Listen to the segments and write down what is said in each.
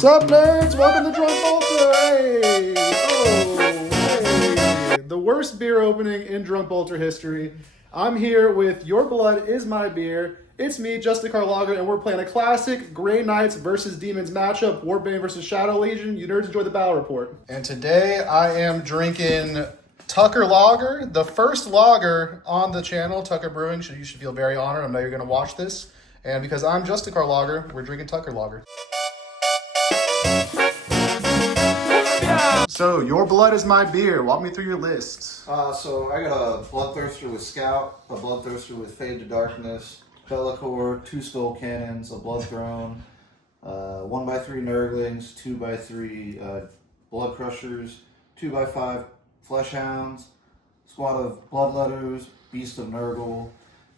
Sup nerds, welcome to Drunk Bolter. Hey, oh, hey. The worst beer opening in Drunk Bolter history. I'm here with Your Blood Is My Beer. It's me, Justin Carlager, and we're playing a classic Grey Knights versus Demons matchup, Warbane versus Shadow Legion. You nerds enjoy the battle report. And today I am drinking Tucker Lager, the first lager on the channel, Tucker Brewing. You should feel very honored. I know you're going to watch this. And because I'm Justin Carlager, we're drinking Tucker Lager. So, Your Blood Is My Beer. Walk me through your list. So I got a Bloodthirster with Scout, a Bloodthirster with Fade to Darkness, Be'lakor, 2 Skull Cannons, a Blood Throne, 1x3 Nurglings, 2x3 Blood Crushers, 2x5 Flesh Hounds, squad of Bloodletters, Beast of Nurgle,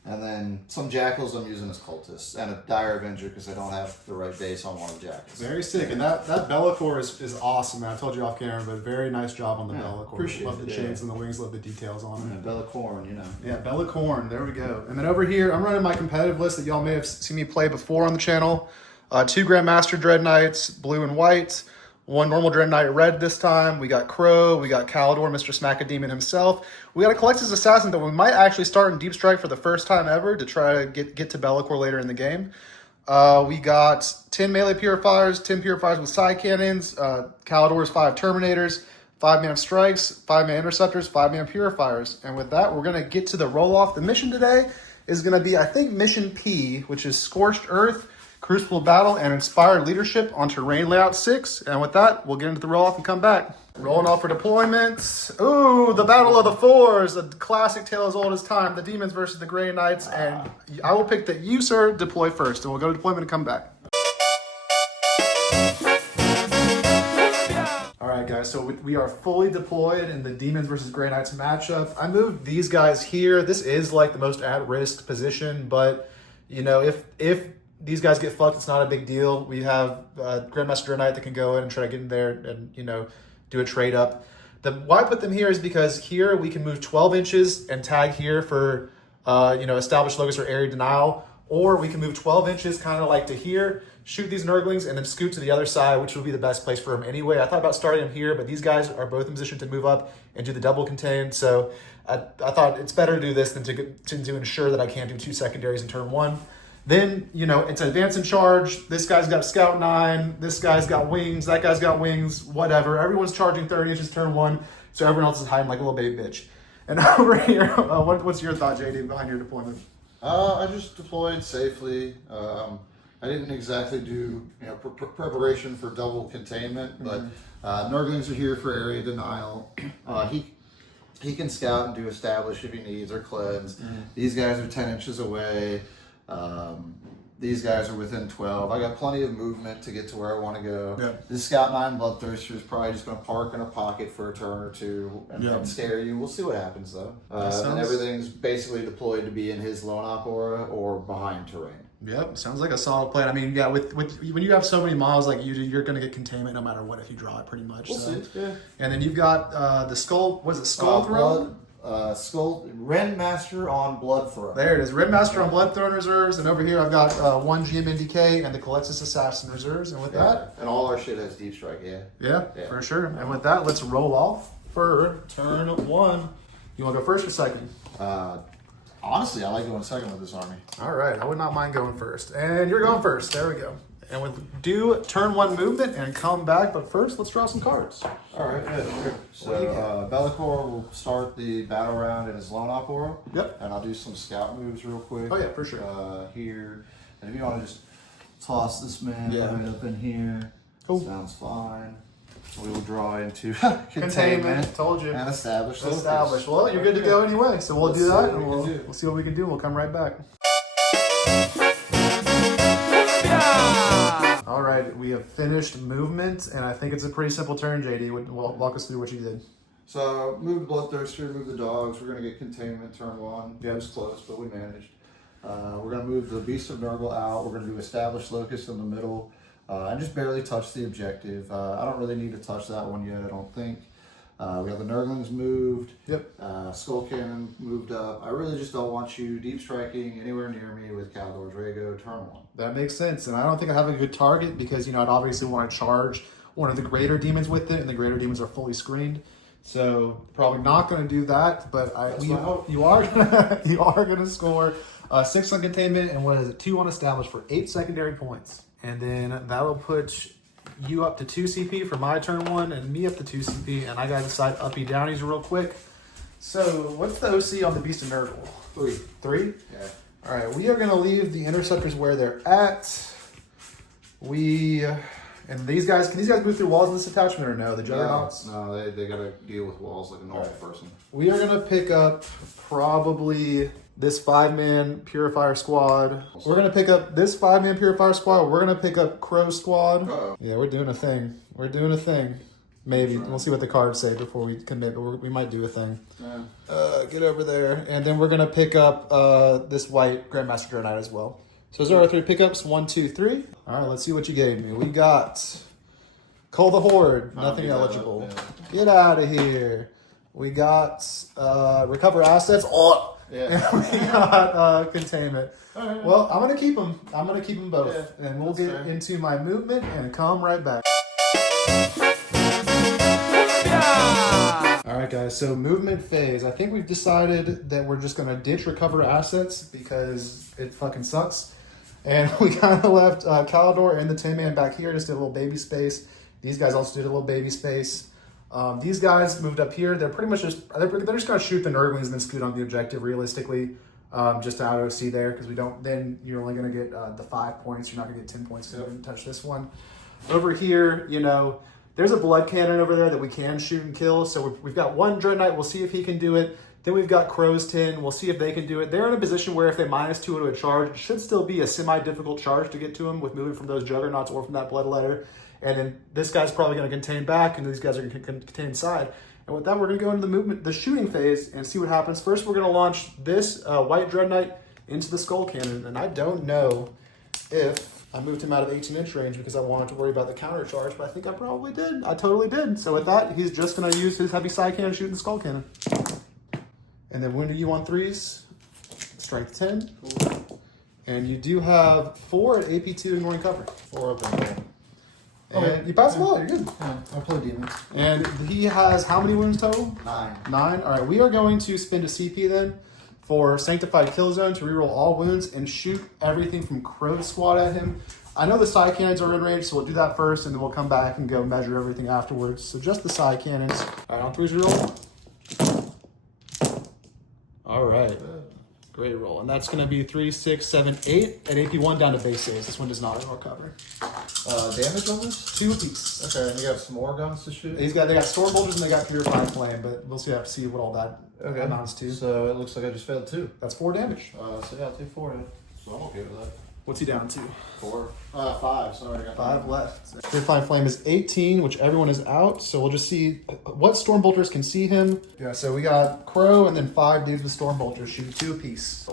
and then some Jackals I'm using as Cultists, and a Dire Avenger because I don't have the right base on one of the Jackals. Very sick, and that Be'lakor is awesome, man. I told you off camera, but very nice job on the Be'lakor. Appreciate love it, the chains and the wings, love the details on it. Yeah, Be'lakorn, you know. Yeah, Be'lakorn, there we go. And then over here, I'm running my competitive list that y'all may have seen me play before on the channel. 2 Grandmaster Dread Knights, blue and white. 1 normal Dread Knight red this time. We got Crow, we got Kaldor, Mr. Smack-a-Demon himself. We got a Collector's Assassin that we might actually start in Deep Strike for the first time ever to try to get to Be'lakor later in the game. We got 10 melee purifiers, 10 purifiers with side cannons, Kaldor's 5 Terminators, 5-man strikes, 5-man interceptors, 5-man purifiers. And with that, we're going to get to the roll-off. The mission today is going to be, I think, Mission P, which is Scorched Earth, Crucible Battle, and Inspired Leadership on Terrain Layout 6. And with that, we'll get into the roll-off and come back. Rolling off for deployments. Ooh, the Battle of the Fours, a classic tale as old as time. The Demons versus the Grey Knights. And I will pick that you, sir, deploy first. And we'll go to deployment and come back. All right, guys, so we are fully deployed in the Demons versus Grey Knights matchup. I moved these guys here. This is like the most at-risk position, but, you know, if these guys get fucked, it's not a big deal. We have Grandmaster Dread Knight that can go in and try to get in there and, you know, do a trade up. Why I put them here is because here we can move 12 inches and tag here for, you know, established locus or area denial, or we can move 12 inches kind of like to here, shoot these Nurglings, and then scoot to the other side, which would be the best place for them anyway. I thought about starting them here, but these guys are both in position to move up and do the double contain, so I thought it's better to do this than to ensure that I can't do 2 secondaries in turn 1. Then, you know, it's advance and charge. This guy's got Scout 9. This guy's got wings. That guy's got wings. Whatever. Everyone's charging 30 inches turn 1, so everyone else is hiding like a little baby bitch. And over here, what's your thought, JD, behind your deployment? I just deployed safely. I didn't exactly do, you know, preparation for double containment, but Nurglings are here for area denial. He can scout and do establish if he needs or cleanse. These guys are 10 inches away. These guys are within 12. I got plenty of movement to get to where I want to go. Yep. This Scout 9 Bloodthirster is probably just going to park in a pocket for a turn or two and scare you. We'll see what happens though. And everything's basically deployed to be in his lone op aura or behind terrain. Yep, sounds like a solid plan. I mean, yeah, with when you have so many miles like you do, you're going to get containment no matter what if you draw it, pretty much. We'll see. Yeah. And then you've got the Skull. Was it Skull Throne? Ren Master on Blood Throne. There it is, Ren Master on Blood Throne reserves, and over here I've got 1 GMNDK and the Collectus Assassin reserves, and with that... And all our shit has Deep Strike, Yeah, for sure. And with that, let's roll off for turn 1. You want to go first or second? Honestly, I like going second with this army. All right, I would not mind going first. And you're going first, there we go. And we'll do turn 1 movement and come back, but first, let's draw some cards. All right, good. So, Be'lakor will start the battle round in his lone op aura. Yep. And I'll do some scout moves real quick. Oh, yeah, for sure. Here. And if you want to just toss this man right up in here. Cool. Sounds fine. We will draw into containment. Told you. And establish. Well, you're good to go anyway, so we'll do that, and we'll see what we can do. We'll come right back. All right, we have finished movement, and I think it's a pretty simple turn, JD. Walk us through what you did. So, move the Bloodthirster, move the dogs. We're going to get containment turn 1. Yep. It was close, but we managed. We're going to move the Beast of Nurgle out. We're going to do Establish Locust in the middle. And just barely touch the objective. I don't really need to touch that one yet, I don't think. We have the Nurglings moved. Yep. Skull Cannon moved up. I really just don't want you deep striking anywhere near me with Kaldaddy Draigo turn 1. That makes sense. And I don't think I have a good target because, you know, I'd obviously want to charge one of the greater demons with it, and the greater demons are fully screened. So probably not going to do that, but you are going to score 6 on containment and what is it, 2 on establish for 8 secondary points. And then that'll put you up to 2 CP for my turn 1 and me up to 2 CP, and I got to decide uppy downies real quick. So what's the OC on the Beast of Nurgle? 3. 3? Yeah. All right, we are going to leave the interceptors where they're at. And these guys, can these guys move through walls in this attachment or no? The Juggernauts? No, they got to deal with walls like a normal person. We are going to pick up probably this 5-man Purifier Squad. We're going to pick up this 5-man Purifier Squad. We're going to pick up Crow Squad. Uh-oh. Yeah, we're doing a thing. We're doing a thing. Maybe. We'll see what the cards say before we commit, but we might do a thing. Yeah. Get over there. And then we're going to pick up this white Grandmaster Dread Knight as well. So those are our 3 pickups. 1, 2, 3. All right, let's see what you gave me. We got Cull the Horde. Nothing eligible. Get out of here. We got Recover Assets. Oh! Yeah. And we got Containment. All right. Well, I'm going to keep them. I'm going to keep them both. Yeah, and we'll that's get fair. into my movement and come right back. All right, guys, so movement phase. I think we've decided that we're just going to ditch Recover Assets because it fucking sucks. And we kind of left Kalador and the Tin Man back here, just did a little baby space. These guys also did a little baby space. These guys moved up here. They're pretty much just, they're just going to shoot the Nurglings and then scoot on the objective realistically, just to out OC there, because we don't, then you're only going to get the 5 points. You're not going to get 10 points because you didn't touch this one. Over here, you know, there's a blood cannon over there that we can shoot and kill. So we've got one Dread Knight. We'll see if he can do it. Then we've got Crow's Tin. We'll see if they can do it. They're in a position where if they -2 to a charge, it should still be a semi-difficult charge to get to them with moving from those Juggernauts or from that Blood Letter. And then this guy's probably going to contain back, and these guys are going to contain inside. And with that, we're going to go into the movement, the shooting phase, and see what happens. First, we're going to launch this White Dread Knight into the Skull Cannon. And I don't know if I moved him out of 18-inch range because I wanted to worry about the counter charge, but I think I probably did. I totally did. So with that, he's just going to use his heavy side cannon shooting the Skull Cannon. And then wounded you on 3s, strength 10. Cool. And you do have 4 at AP2 ignoring cover. 4 of them. And you pass well, you're good. Yeah, I play demons. And he has how many wounds total? 9. 9. All right, we are going to spend a CP then for Sanctified Kill Zone to reroll all wounds and shoot everything from Crow Squad at him. I know the side cannons are in range, so we'll do that first, and then we'll come back and go measure everything afterwards. So just the side cannons. All right, on 3s reroll. All right. Great roll. And that's going to be 3, 6, 7, 8 at AP1 down to base saves. This one does not ignore cover. Damage on this? 2 apiece. Okay, and you got some more guns to shoot? They got Storm Bolters and they got Purifying Flame, but we'll see what all that amounts to. So it looks like I just failed 2. That's 4 damage. So yeah, I'll take 4. So I'm okay with that. What's he down to? 4. 5. Sorry, I got 5 left. Purifying Flame is 18, which everyone is out. So we'll just see what Storm Bolters can see him. Yeah, so we got Crow and then 5 dudes with Storm Bolters shooting 2 apiece.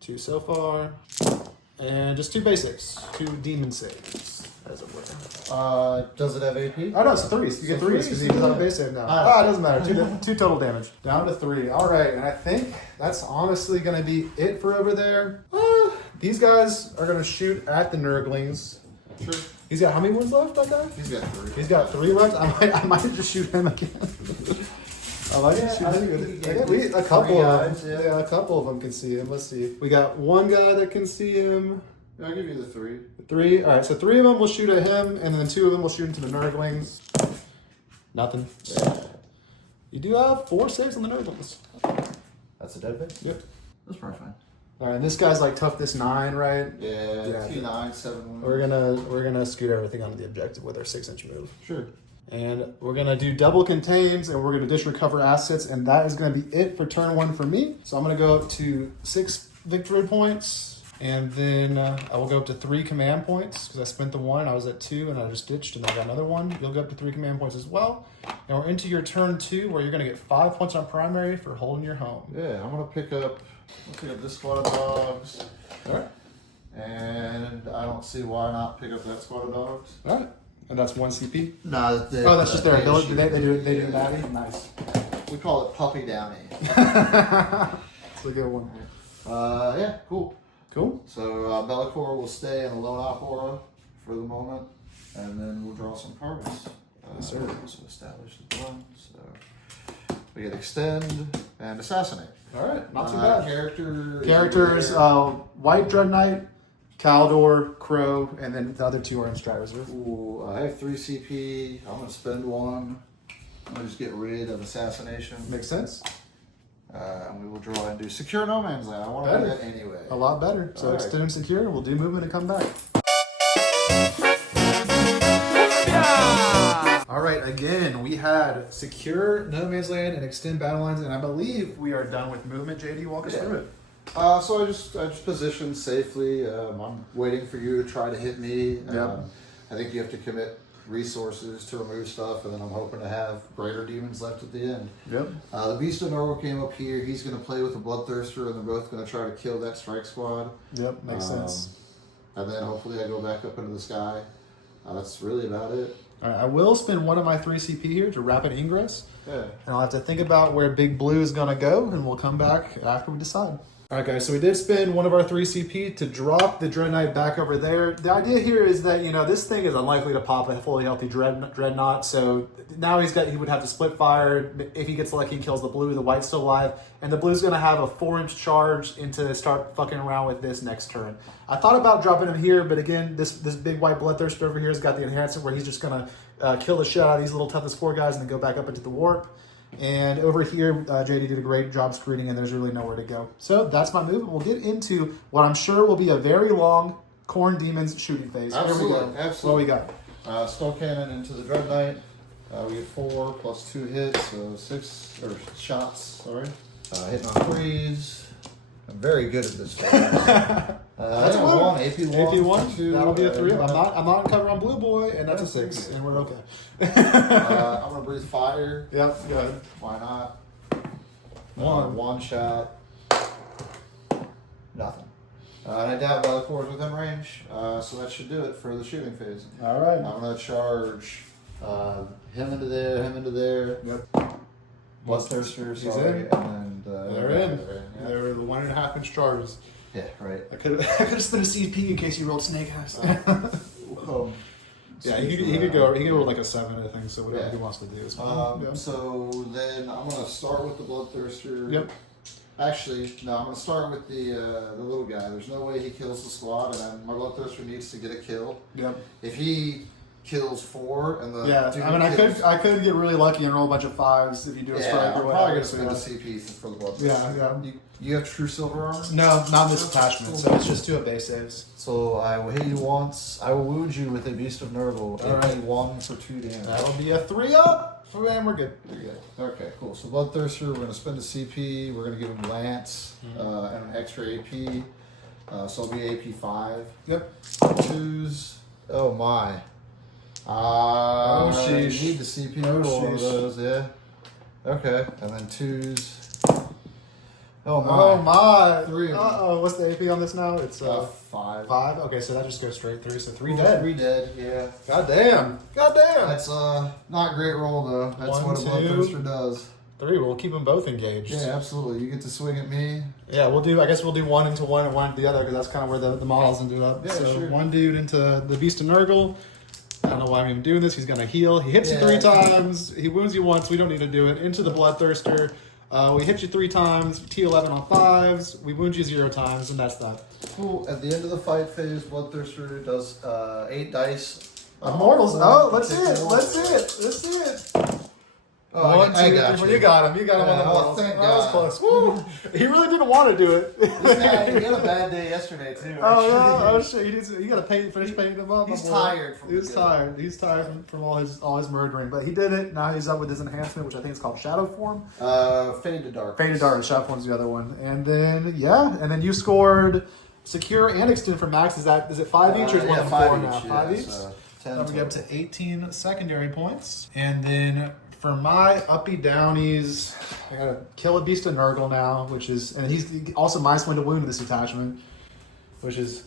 2 so far. And just 2 basics. 2 demon saves, as it were. Does it have AP? Oh no, it's 3s. You get 3s because he does have a base save now. It doesn't matter. 2 total damage. Down to 3. All right, and I think that's honestly going to be it for over there. These guys are going to shoot at the Nurglings. Sure. He's got how many wounds left, that guy? He's got 3. He's got 3 left. I might just shoot him again. I might just shoot him again. A couple of them. Yeah, a couple of them can see him. Let's see. We got one guy that can see him. I'll give you the 3. 3. All right, so 3 of them will shoot at him, and then 2 of them will shoot into the Nurglings. Nothing. Yeah. You do have 4 saves on the Nurglings. That's a dead base? Yep. That's probably fine. All right, and this guy's like toughness 9, right? Yeah. 2 9, 7 wounds. We're gonna scoot everything onto the objective with our 6-inch move. Sure. And we're gonna do double contains, and we're gonna dish recover assets, and that is gonna be it for turn 1 for me. So I'm gonna go up to 6 victory points, and then I will go up to 3 command points because I spent the 1 and I was at 2 and I just ditched and I got another 1. You'll go up to 3 command points as well. And we're into your turn 2 where you're gonna get 5 points on primary for holding your home. Yeah, I'm gonna pick up this squad of dogs. All right. And I don't see why not pick up that squad of dogs. All right. And that's 1 CP? No, That's just their ability. They do natty? Nice. We call it Puppy Downy. That's a good one. Yeah, cool. Cool. So Be'lakor will stay in a lone op aura for the moment, and then we'll draw some cards. Yes, sir. Also establish the one. So we get extend and assassinate. All right, not too bad. Characters, White Dread Knight, Kaldor, Crow, and then the other 2 are in Strat Reserve. Ooh, I have 3 CP. I'm gonna spend 1. I'm gonna just get rid of assassination. Makes sense. And we will draw and do secure no man's land. I want to do that anyway. A lot better. So extend and secure. We'll do movement and come back. All right, again, we had secure no man's land and extend battle lines, and I believe we are done with movement. JD, walk us through it. So I just positioned safely. I'm waiting for you to try to hit me. I think you have to commit resources to remove stuff, and then I'm hoping to have greater demons left at the end. Yep. The Beast of Norwell came up here. He's going to play with a Bloodthirster, and they're both going to try to kill that strike squad. Yep, makes sense. And then hopefully I go back up into the sky. That's really about it. All right, I will spend 1 of my 3 CP here to rapid ingress. Yeah. And I'll have to think about where Big Blue is going to go, and we'll come back after we decide. All right, guys, so we did spend 1 of our 3 CP to drop the Dread Knight back over there. The idea here is that, this thing is unlikely to pop a fully healthy Dreadnought, so now he would have to split fire. If he gets lucky and kills the blue, the white's still alive, and the blue's going to have a 4-inch charge into start fucking around with this next turn. I thought about dropping him here, but again, this big white Bloodthirster over here has got the enhancement where he's just going to kill the shit out of these little toughest 4 guys and then go back up into the warp. And over here, JD did a great job screening, and there's really nowhere to go. So that's my move, and we'll get into what I'm sure will be a very long Khorne Demons shooting phase. Absolutely, Here we go. absolutely. What we got? Snow Cannon into the Dread Knight. We get 4 plus 2 hits, so 6 shots. Sorry, hitting on 3s. I'm very good at this. That's 1 AP 1. 2. That'll be a 3. I'm not covered on Blue Boy, and that's a 6, and we're okay. I'm gonna breathe fire. Yep, go ahead. Why not? 1 shot. Nothing. And I doubt Be'lakor's within range, so that should do it for the shooting phase. All right. I'm gonna charge him into there. Yep. Bloodthirster, He's sorry, in. and They're in. Yeah. They're the 1.5-inch charges. Yeah, right. I could have spent a CP in case you rolled Snake Eyes. Yeah, he could roll like a 7, I think. So whatever he wants to do is fine. So then I'm gonna start with the Bloodthirster. Yep. Actually, no, I'm gonna start with the little guy. There's no way he kills the squad, and my Bloodthirster needs to get a kill. Yep. If he kills 4 and the I mean, I could get really lucky and roll a bunch of 5s if you do a strike or I'm whatever. probably gonna spend a CP for the Bloodthirster. Yeah. You have true silver armor? No, not in this attachment. So it's just 2 of base saves. So I will hit you once. I will wound you with a Beast of Nerval. All right. 1 for 2 damage. That'll be a 3-up, and we're good. Okay, cool. So Bloodthirster, we're going to spend a CP. We're going to give him Lance and an extra AP. So it'll be AP 5. Yep. 2s. Oh my. sheesh. You need the CP for one of those, yeah. Okay, and then 2s. Oh my. 3 of them. Uh-oh, what's the AP on this now? It's 5. 5? Okay, so that just goes straight through. So 3 Ooh, dead. 3 dead, yeah. God damn. That's not a great roll though. That's 1, what a 2. Bloodthirster does. 3, we'll keep them both engaged. Yeah, absolutely. You get to swing at me. Yeah, I guess we'll do 1 into 1 and 1 into the other, because that's kind of where the models ended up. Yeah, so sure. 1 dude into the Beast of Nurgle. I don't know why I'm even doing this. He's going to heal. He hits you 3 times. He wounds you once. We don't need to do it. Into the Bloodthirster. We hit you 3 times. T11 on 5s. We wound you 0 times, and that's that. Cool. At the end of the fight phase, Bloodthirster does 8 dice. Immortals. Oh, let's see it. Let's see it. Oh, 1, 2, I got 3. you. You got him. You got him on the Oh, models. thank That was God. close. Woo. He really didn't want to do it. He had a bad day yesterday too. Oh no! Oh shit! He got to finish painting them up. He's my boy. tired from He's the tired. He's tired from all his murdering. But he did it. Now he's up with his enhancement, which I think is called Shadow Form. Fade to Dark. Fade to Dark. Shadow Form's the other one. And then you scored Secure and Extend for Max. Is it 5 each or is 1 and 4 now? 5 each. 10 Then we get up to 18 secondary points. And then for my uppy downies, I gotta kill a Beast of Nurgle now, and he's also -1 to wound in this attachment, which is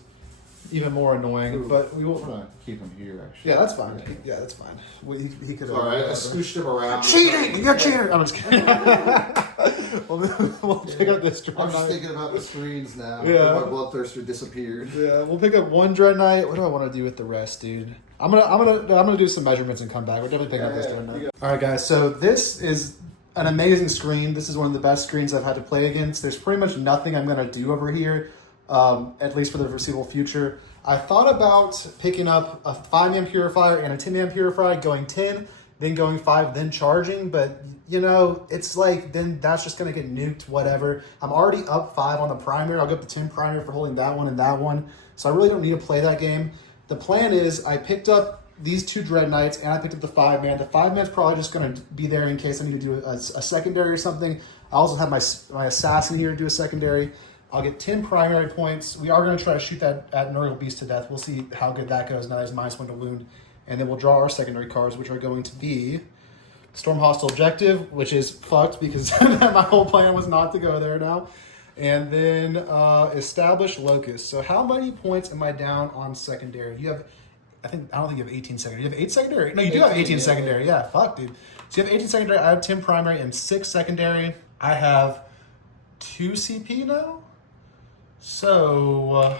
even more annoying. But we will. I'm gonna keep him here. Actually. Yeah, that's fine. Yeah, that's fine. He could. Sorry, I scooched him around. Cheating! You're cheating! I'm just kidding. we'll pick up this Dread I'm just Knight. thinking about the screens now. Yeah. My bloodthirster disappeared. Yeah, we'll pick up one Dread Knight. What do I want to do with the rest, dude? I'm gonna do some measurements and come back. We're definitely picking up this Dread Knight. All right, guys. So this is an amazing screen. This is one of the best screens I've had to play against. There's pretty much nothing I'm gonna do over here, at least for the foreseeable future. I thought about picking up a 5-man purifier and a 10-man purifier, going 10, then going 5, then charging. But you know, it's like then that's just gonna get nuked. Whatever. I'm already up 5 on the primary. I'll get the 10 primary for holding that one and that one. So I really don't need to play that game. The plan is I picked up these 2 Dread Knights and I picked up the 5-man. The 5-man's probably just going to be there in case I need to do a secondary or something. I also have my assassin here to do a secondary. I'll get 10 primary points. We are going to try to shoot that at Nurgle Beast to death. We'll see how good that goes. Now he's -1 to wound. And then we'll draw our secondary cards, which are going to be Storm Hostile Objective, which is fucked because my whole plan was not to go there now. And then Establish Locust. So how many points am I down on secondary? You have, I don't think you have 18 secondary. You have 8 secondary? No, you do have 18 secondary. Yeah, fuck, dude. So you have 18 secondary. I have 10 primary and 6 secondary. I have 2 CP now. So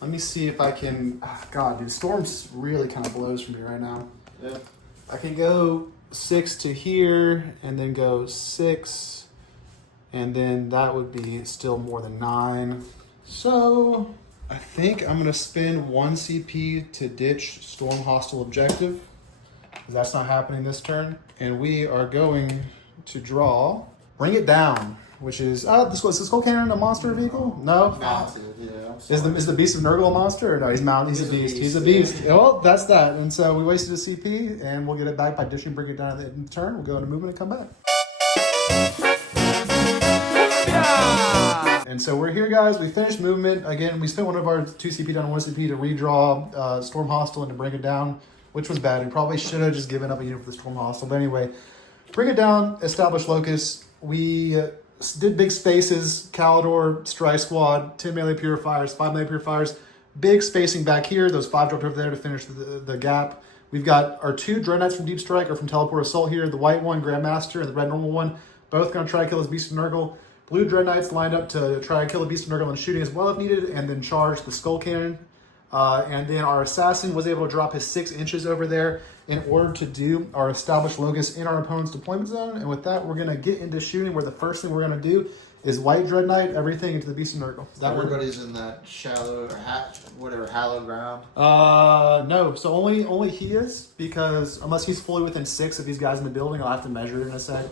let me see if I can. God, dude, Storm's really kind of blows for me right now. Yeah. I can go 6 to here and then go 6. And then that would be still more than 9. So I think I'm going to spend 1 CP to ditch Storm Hostile Objective. Because that's not happening this turn. And we are going to draw Bring It Down. Which is, is the Skull Cannon a monster vehicle? No? Mounted, yeah. Is the Beast of Nurgle a monster? Or no, he's mounted. He's a beast. He's a beast. Yeah, well, that's that. And so we wasted a CP and we'll get it back by dishing Bring It Down at the turn. We'll go into movement and come back. And so we're here, guys. We finished movement. Again, we spent one of our 2 CP down and 1 CP to redraw Storm Hostile and to Bring It Down, which was bad. We probably should have just given up a unit for the Storm Hostile. But anyway, Bring It Down, Establish Locust. We did big spaces, Kallador, Strike Squad, 10 melee purifiers, 5 melee purifiers. Big spacing back here. Those 5 dropped over there to finish the gap. We've got our 2 Dread Knights from Deep Strike or from Teleport Assault here. The white one, Grandmaster, and the red normal one. Both going to try to kill his Beast of Nurgle. Blue Dread Knights lined up to try to kill a Beast of Nurgle and shooting as well if needed, and then charge the Skull Cannon. And then our Assassin was able to drop his 6 inches over there in order to do our Established Locust in our opponent's deployment zone. And with that, we're going to get into shooting, where the first thing we're going to do is White Dread Knight everything into the Beast of Nurgle. Everybody's in that shallow or hallowed ground. No. So only he is, because unless he's fully within 6 of these guys in the building, I'll have to measure it in a sec.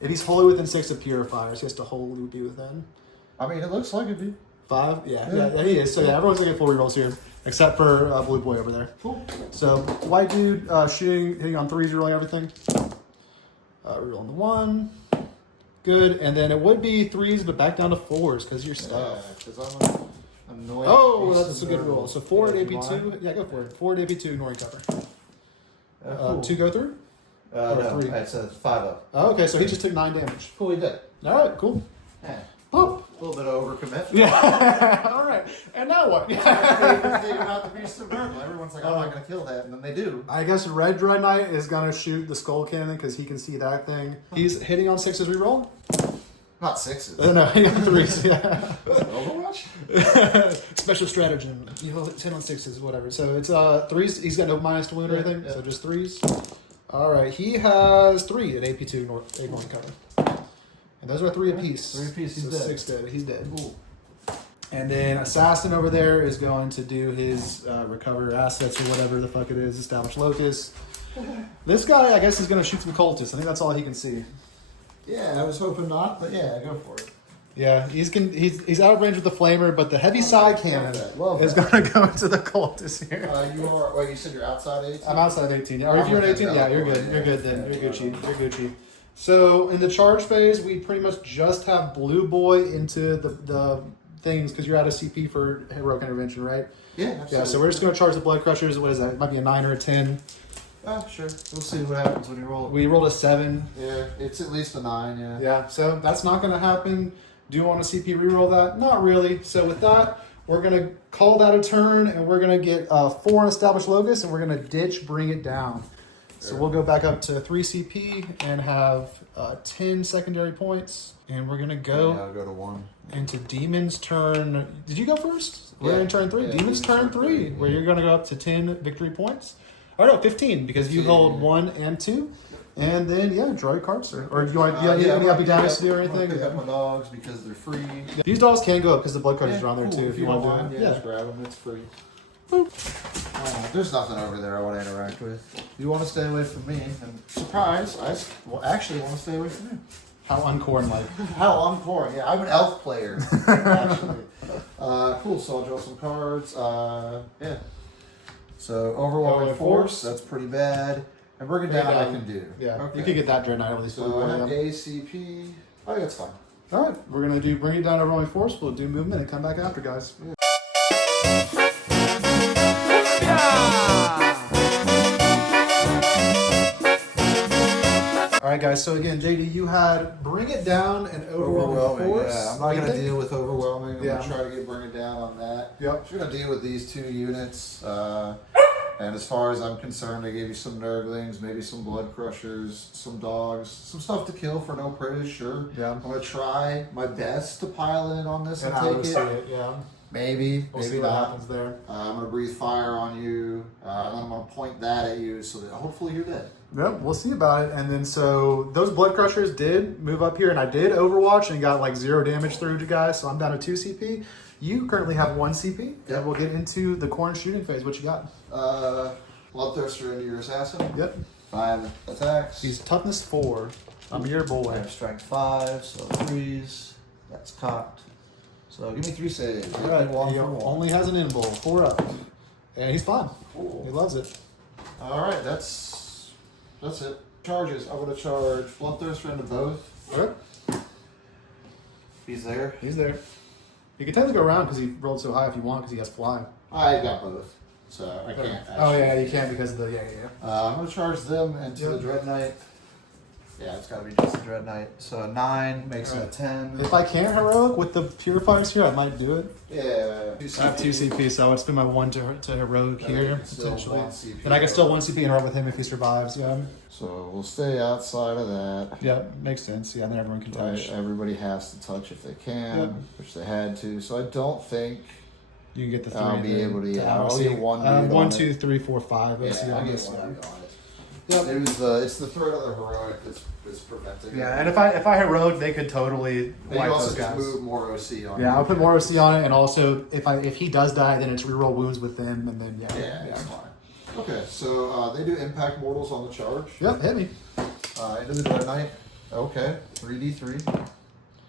If he's wholly within 6 of purifiers, he has to wholly be within. I mean, it looks like it'd be 5? Yeah, he is. So yeah, everyone's gonna get full rerolls here, except for Blue Boy over there. Cool. So white dude shooting, hitting on 3s, rerolling everything. Rerolling the 1. Good, and then it would be 3s, but back down to 4s because you're stuck. Yeah, because I'm annoyed. Oh, that's a good roll. So 4 at AP2. Yeah, go for it. 4 at AP2, ignoring cover. Cool. 2 go through? No, 3? it says 5 up. Oh, okay, so he just took 9 damage. Cool, he did. All right, cool. Yeah. Boop. A little bit of overcommit. Yeah. All right. And now what? Thinking about the Beast of Nurgle. Everyone's like, I'm not going to kill that. And then they do. I guess Red Dread Knight is going to shoot the Skull Cannon because he can see that thing. He's hitting on 6s reroll? Not 6s. No, hitting on 3s, yeah. Overwatch? Special stratagem. You hit on 6s, whatever. So it's 3s. He's got no minus to wound or anything, yeah. so just 3s. All right, he has 3 at AP2, ignoring cover. And those are 3 apiece. 3 apiece, he's so dead. 6 dead. He's dead. Cool. And then Assassin over there is going to do his recover assets or whatever the fuck it is, establish locus. This guy, I guess, is going to shoot some cultists. I think that's all he can see. Yeah, I was hoping not, but yeah, go for it. Yeah, he's out of range with the flamer, but the heavy side cannon is going to go into the cultist here. You said you're outside 18? I'm outside 18. Yeah. Or if you're at 18, yeah, you're good. You're good then. You're Gucci. You're Gucci. So in the charge phase, we pretty much just have Blue Boy into the things because you're out of CP for heroic intervention, right? Yeah, absolutely. Yeah, so we're just going to charge the Blood Crushers. What is that? It might be a 9 or a 10. Oh, sure. We'll see what happens when you roll it. We rolled a 7. Yeah, it's at least a 9, yeah. Yeah, so that's not going to happen. Do you want to CP reroll that? Not really. So with that, We're going to call that a turn, and we're going to get 4 established locus, and we're going to ditch, bring it down. So we'll go back up to 3 CP and have 10 secondary points. And we're going to go, I'll go to 1. Into Demon's turn. Did you go first? We're in turn 3. Yeah, Demon's turn 3, where you're going to go up to 10 victory points. Or no, 15, because you hold 1 and 2. And then, yeah, draw your cards, sir. Or do you want any happy damage to do or anything? Pick up my dogs because they're free. Yeah. These dogs can go up because the blood cards are on there too. If you want don't to mind, do yeah, it. just grab them. It's free. There's nothing over there I want to interact with. You want to stay away from me, and surprise, actually want to stay away from you. How uncorn like. How I'm corn. Yeah, I'm an elf player, actually. Cool, so I'll draw some cards. Yeah. So, overwhelming force, that's pretty bad. And bring it down, I can do. Yeah, okay. you can get that Dreadnought at least. So, I have ACP. I think it's fine. All right, we're going to do bring it down overwhelming force. We'll do movement and come back after, guys. Yeah. All right, guys. So again, JD, you had bring it down and overwhelming force. Yeah, I'm not going to deal with overwhelming. I'm going to try to bring it down on that. Yep. I'm going to deal with these 2 units. And as far as I'm concerned, I gave you some Nurglings, maybe some Blood Crushers, some dogs, some stuff to kill for no praise, sure. Yeah. I'm going to try my best to pile in on this and take it. Yeah. Maybe, We'll maybe see what not. happens there. I'm going to breathe fire on you, and I'm going to point that at you so that hopefully you're dead. Yep, we'll see about it. And then so those Blood Crushers did move up here, and I did Overwatch and got like 0 damage through you guys, so I'm down to 2 CP. You currently have 1 CP, and we'll get into the corn shooting phase. What you got? Bloodthirster into your assassin. Yep. 5 attacks. He's toughness 4. I'm your I boy. have strength 5, so 3s. That's cocked. So give me 3 saves. All right, he only has an invul, 4 up. And he's fine. Cool. He loves it. Alright, that's it. Charges. I'm going to charge Bloodthirster into both. Okay. He's there. He's there. You can technically go around because he rolled so high if you want because he has fly. I got both. So I can't actually. Oh, yeah, you can because of the, yeah. I'm going to charge them into the Dread Knight. Yeah, it's got to be just the Dread Knight. So 9 makes it a 10. If I can't heroic with the purifiers here, I might do it. Yeah. I have 2 CP, so I would spend my 1 to heroic here, potentially. 1 CP. And I can still 1 CP and heroic with him if he survives, yeah. So we'll stay outside of that. Yeah, makes sense. Yeah, then everyone can touch. Everybody has to touch if they can, which they had to. So I don't think you can get the 3. I'll be able to. Yeah, I'll see get 1. 1, 2, 3, 4, 5. Yeah, I guess. I'll get 1 on it. Yep. It's the threat of the heroic that's preventing. Yeah, and if I heroic, they could totally wipe also those guys. move more OC on. Yeah, I'll put more OC on it, and also if he does die, then it's reroll wounds with them, and then yeah, it's fine. Okay, so they do impact mortals on the charge. Yep, hit me. Into the Dread Knight. Okay, 3d3. 3,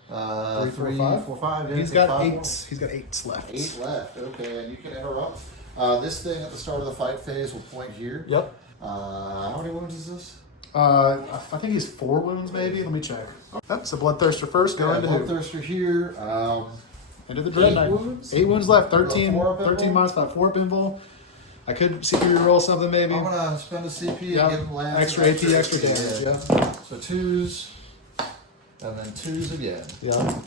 4, 5. 4, 5. Yeah, He's got 5 8. more. He's got 8 left. 8 left. Okay, and you can interrupt. This thing at the start of the fight phase will point here. Yep. How many wounds is this? I think he's 4 wounds, maybe. Let me check. Yep. So Bloodthirster first. Go into Bloodthirster here. Into the Dread Knight. 8 wounds left. 13 minus 5. 4 up invul. I could CP roll something maybe. I'm gonna spend a CP and give him lands. Extra AP, extra damage. Yeah. So 2s, and then 2s again. Yeah.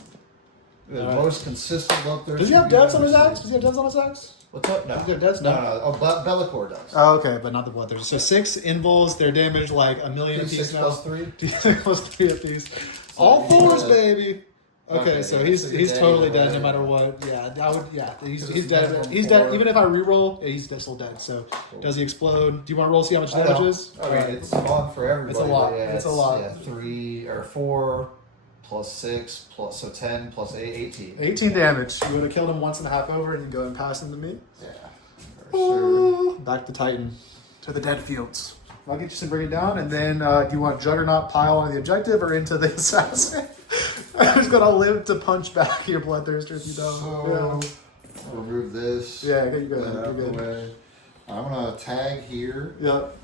The most consistent Bloodthirster. Does he have devs on his axe? Does he have devs on his axe? What's up? No. Does he have devs? No. Oh, Bellicor does. Oh, okay, but not the Bloodthirster. So 6 invuls. They're damaged like 1 million apiece now. 6 plus 3. 6 plus 3 apiece. All 4s, baby. Okay, so he's totally dead no matter what. Yeah, I would. Yeah, he's dead. He's dead. Even if I reroll, he's still dead. So does he explode? Do you want to roll see how much damage is? I mean, it's fun for everybody. It's a lot. Yeah, it's a lot. Yeah, 3 or 4 plus 6 plus 10 plus 8, 18. 18 damage. You would have killed him 1.5 over, and you go and pass him to me. Yeah. Sure. Back to Titan, to the dead fields. I'll get you some bring it down, and then do you want Juggernaut pile on the objective or into the assassin? I'm just gonna live to punch back your Bloodthirster if you don't. So, remove this. Yeah, you go. Get out of the way. I'm gonna tag here. Yep.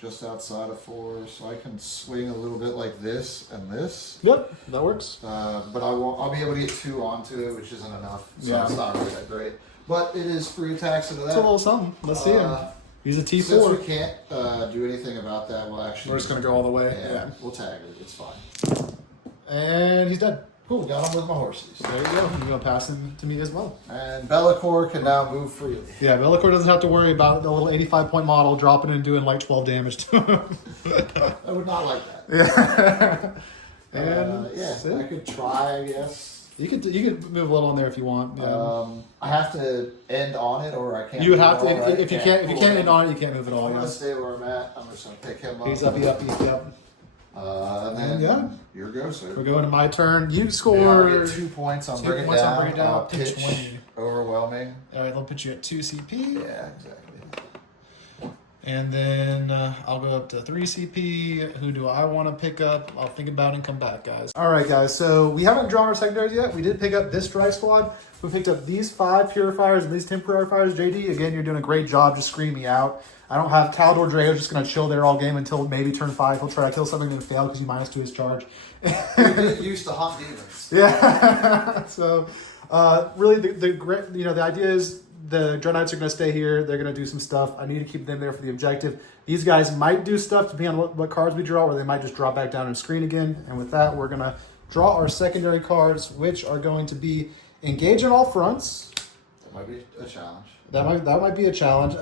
Just outside of 4, so I can swing a little bit like this and this. Yep, that works. But I'll be able to get 2 onto it, which isn't enough. So it's not really that great. But it is free attacks into that. It's a little something. Let's see him. He's a T4. Since we can't do anything about that, we'll actually... We're just going to go all the way. Yeah, we'll tag it. It's fine. And he's dead. Cool, got him with my horses. There you go. You're going to pass him to me as well. And Be'lakor can now move freely. Yeah, Be'lakor doesn't have to worry about the little 85-point model dropping and doing like 12 damage to him. I would not like that. Yeah. And I could try, I guess. You could move a little in there if you want. Yeah. I have to end on it, or I can't. You would have to right? if you can't end on it, you can't move at all. I'm gonna Yeah. stay where I'm at. I'm just gonna pick him up. He's up. And then your go, sir. We're going to my turn. You score. I'll get 2 points. I'll bring it down. I'll bring it down. I'll Pitch pitch 20. overwhelming. All right, they'll put you at 2 CP. Yeah, exactly. And then I'll go up to 3 CP. Who do I want to pick up? I'll think about it and come back, guys. All right, guys. So we haven't drawn our secondaries yet. We did pick up this strike squad. We picked up these 5 purifiers and these 10 purifiers. JD, again, you're doing a great job just screaming me out. I don't have Kaldaddy Draigo just going to chill there all game until maybe turn 5. He'll try to kill something and fail because he -2 his charge. Get used to hunt demons. Yeah. So really, the idea is the Dread Knights are going to stay here. They're going to do some stuff. I need to keep them there for the objective. These guys might do stuff depending on what cards we draw, or they might just drop back down and screen again. And with that, we're going to draw our secondary cards, which are going to be Engage on all fronts. That might be a challenge. That might be a challenge.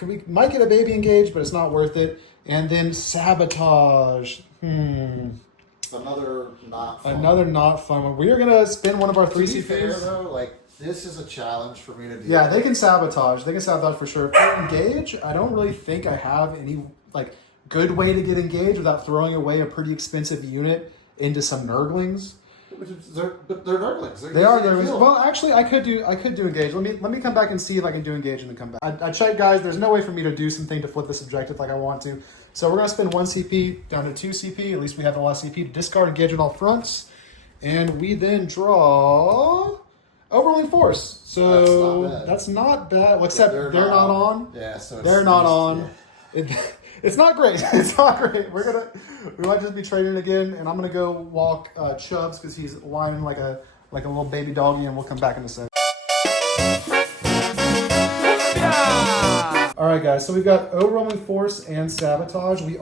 We might get a baby engage, but it's not worth it. And then Sabotage. Another not fun. Another not fun one. We are going to spend one of our 3 To be fair, CPs. though, like, this is a challenge for me to do. Yeah, they can sabotage. They can sabotage for sure. For engage, I don't really think I have any like good way to get engaged without throwing away a pretty expensive unit into some Nurglings. But they're Nurglings. They are Nurglings. Well, actually, I could do engage. Let me come back and see if I can do engage and then come back. I checked, guys. There's no way for me to do something to flip this objective like I want to. So we're gonna spend 1 CP down to 2 CP. At least we have the last CP to discard engage on all fronts, and we then draw Overwhelming Force. So that's not bad. Well, except they're not on. Yeah, so they're not on. Yeah. It's not great. It's not great. We might just be trading again, and I'm gonna go walk Chubbs because he's whining like a little baby doggy, and we'll come back in a second. All right, guys. So we've got Overwhelming Force and Sabotage. We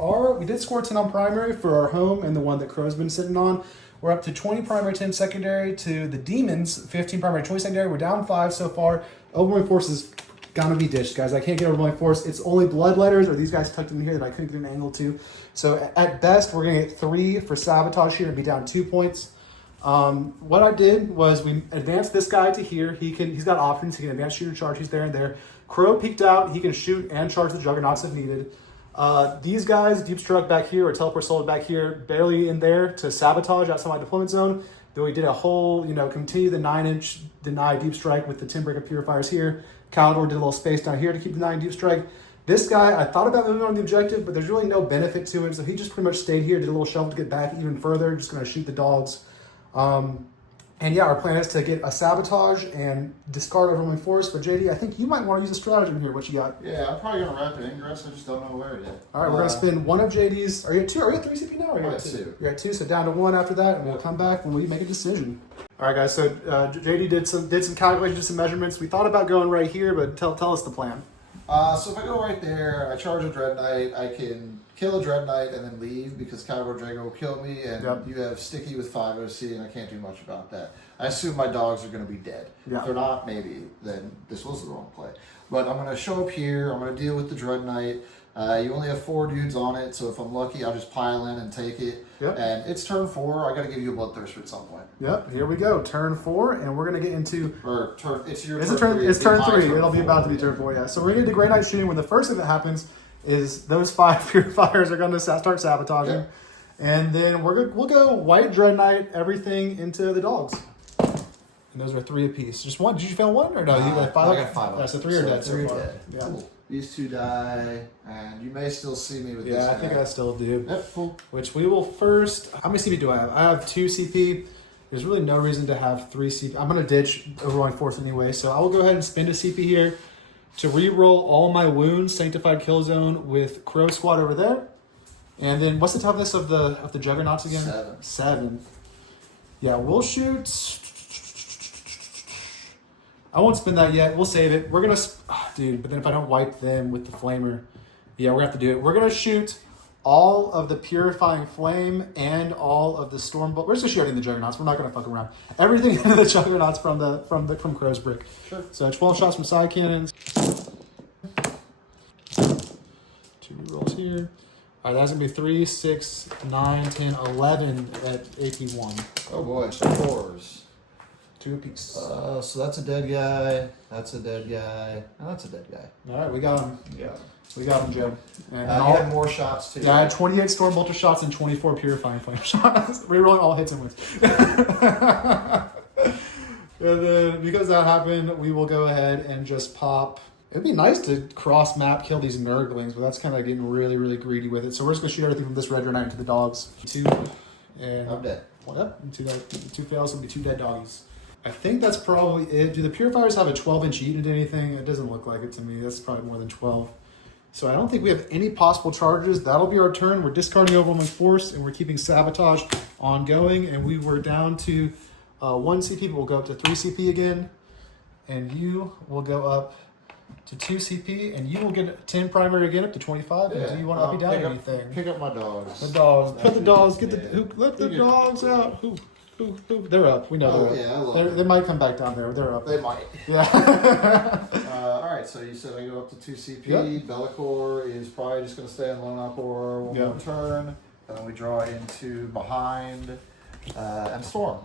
did score 10 on primary for our home and the one that Crow's been sitting on. We're up to 20 primary, 10 secondary. To the Demons, 15 primary, 20 secondary. We're down 5 so far. Overwhelming Force is gonna be ditched, guys. I can't get Overwhelming Force. It's only Bloodletters or these guys tucked in here that I couldn't get an angle to. So at best, we're gonna get 3 for Sabotage here and be down 2 points. What I did was we advanced this guy to here. He's got options. He can advance, shoot, or charge. He's there and there. Crow peeked out. He can shoot and charge the Juggernauts if needed. These guys, Deep Struck back here or Teleport Soul back here, barely in there to Sabotage outside my deployment zone. Then we did a whole, continue the 9-inch deny Deep Strike with the 10 breaker purifiers here. Kaldor did a little space down here to keep denying Deep Strike. This guy, I thought about moving on the objective, but there's really no benefit to it. So he just pretty much stayed here, did a little shovel to get back even further. Just going to shoot the dogs. And yeah, our plan is to get a Sabotage and discard Overwhelming Force. But JD, I think you might want to use a stratagem here. What you got? Yeah, I'm probably going to Rapid Ingress. I just don't know where yet. All right, we're going to spend one of JD's. Are you at 2? Are you at 3 CP now? Or are you at 2? You're at 2, so down to 1 after that, and we'll come back when we make a decision. All right, guys, so JD did some calculations, did some measurements. We thought about going right here, but tell us the plan. So if I go right there, I charge a Dread Knight, I can kill a Dread Knight and then leave because Kaldaddy Draigo will kill me, and you have Sticky with 5 OC, and I can't do much about that. I assume my dogs are going to be dead. If they're not, maybe, then this was the wrong play. But I'm going to show up here, I'm going to deal with the Dread Knight. You only have 4 dudes on it, so if I'm lucky, I'll just pile in and take it. And it's turn 4, I got to give you a Bloodthirster at some point. Here we go, turn 4, and we're going to get into... Or turn, it's your turn 3. It's turn 3, it'll be about to be turn 4, yeah. So we're going to get to Grey Knight shooting when the first thing that happens is those 5 purifiers are going to start sabotaging. And then we'll go White Dread Knight, everything into the dogs. And those are 3 apiece. Just one. Did you fail 1 or no? You got 5. I got 5. So 3 are dead. 3 so far. dead. Yeah. Cool. These 2 die, and you may still see me with this. Yeah, I think I still do. Yep, cool. Which we will first. How many CP do I have? I have 2 CP. There's really no reason to have 3 CP. I'm going to ditch Overwhelming Force anyway, so I will go ahead and spend a CP here to re-roll all my wounds, Sanctified Kill Zone with Crow Squad over there. And then what's the toughness of the Juggernauts again? 7. Yeah, we'll shoot. I won't spend that yet. We'll save it. We're going to... dude, but then if I don't wipe them with the Flamer... Yeah, we're going to have to do it. We're going to shoot all of the Purifying Flame and all of the Stormbolt. We're just shooting the Juggernauts. We're not going to fuck around. Everything into the Juggernauts from Crow's Brick. Sure. So 12 shots from side cannons. 2 rolls here. All right, that's going to be 3, 6, 9, 10, 11 at AP 1. Oh boy, so 4s. 2 apiece. So that's a dead guy, that's a dead guy, and that's a dead guy. All right, we got him. Yeah. We got him, Joe. And You had more shots too. Yeah, I had 28 Stormbolter shots and 24 Purifying Flame shots. Rerolling all hits and wins. And then, because that happened, we will go ahead and just pop. It'd be nice to cross map kill these Nurglings, but that's kind of getting really, really greedy with it. So we're just going to shoot everything from this Red Knight into the dogs. 2, and I'm dead. Well, yep, 2 fails will be 2 dead doggies. I think that's probably it. Do the Purifiers have a 12-inch eat into anything? It doesn't look like it to me. That's probably more than 12. So I don't think we have any possible charges. That'll be our turn. We're discarding Overwhelming Force, and we're keeping Sabotage ongoing. And we were down to 1 CP, but we'll go up to 3 CP again. And you will go up to 2 CP, and you will get 10 primary again up to 25. Yeah. And do you want to up me down or anything? Pick up my dogs. The dogs. Put the dogs. Get the Yeah. who, let the dogs out. Who? They're up. We know they're yeah, I up. love They might come back down there. They're up. They might. Yeah. All right, so you said I go up to 2 CP. Yep. Be'lakor is probably just going to stay in Lone Uproar one more turn. And then we draw into Behind and Storm.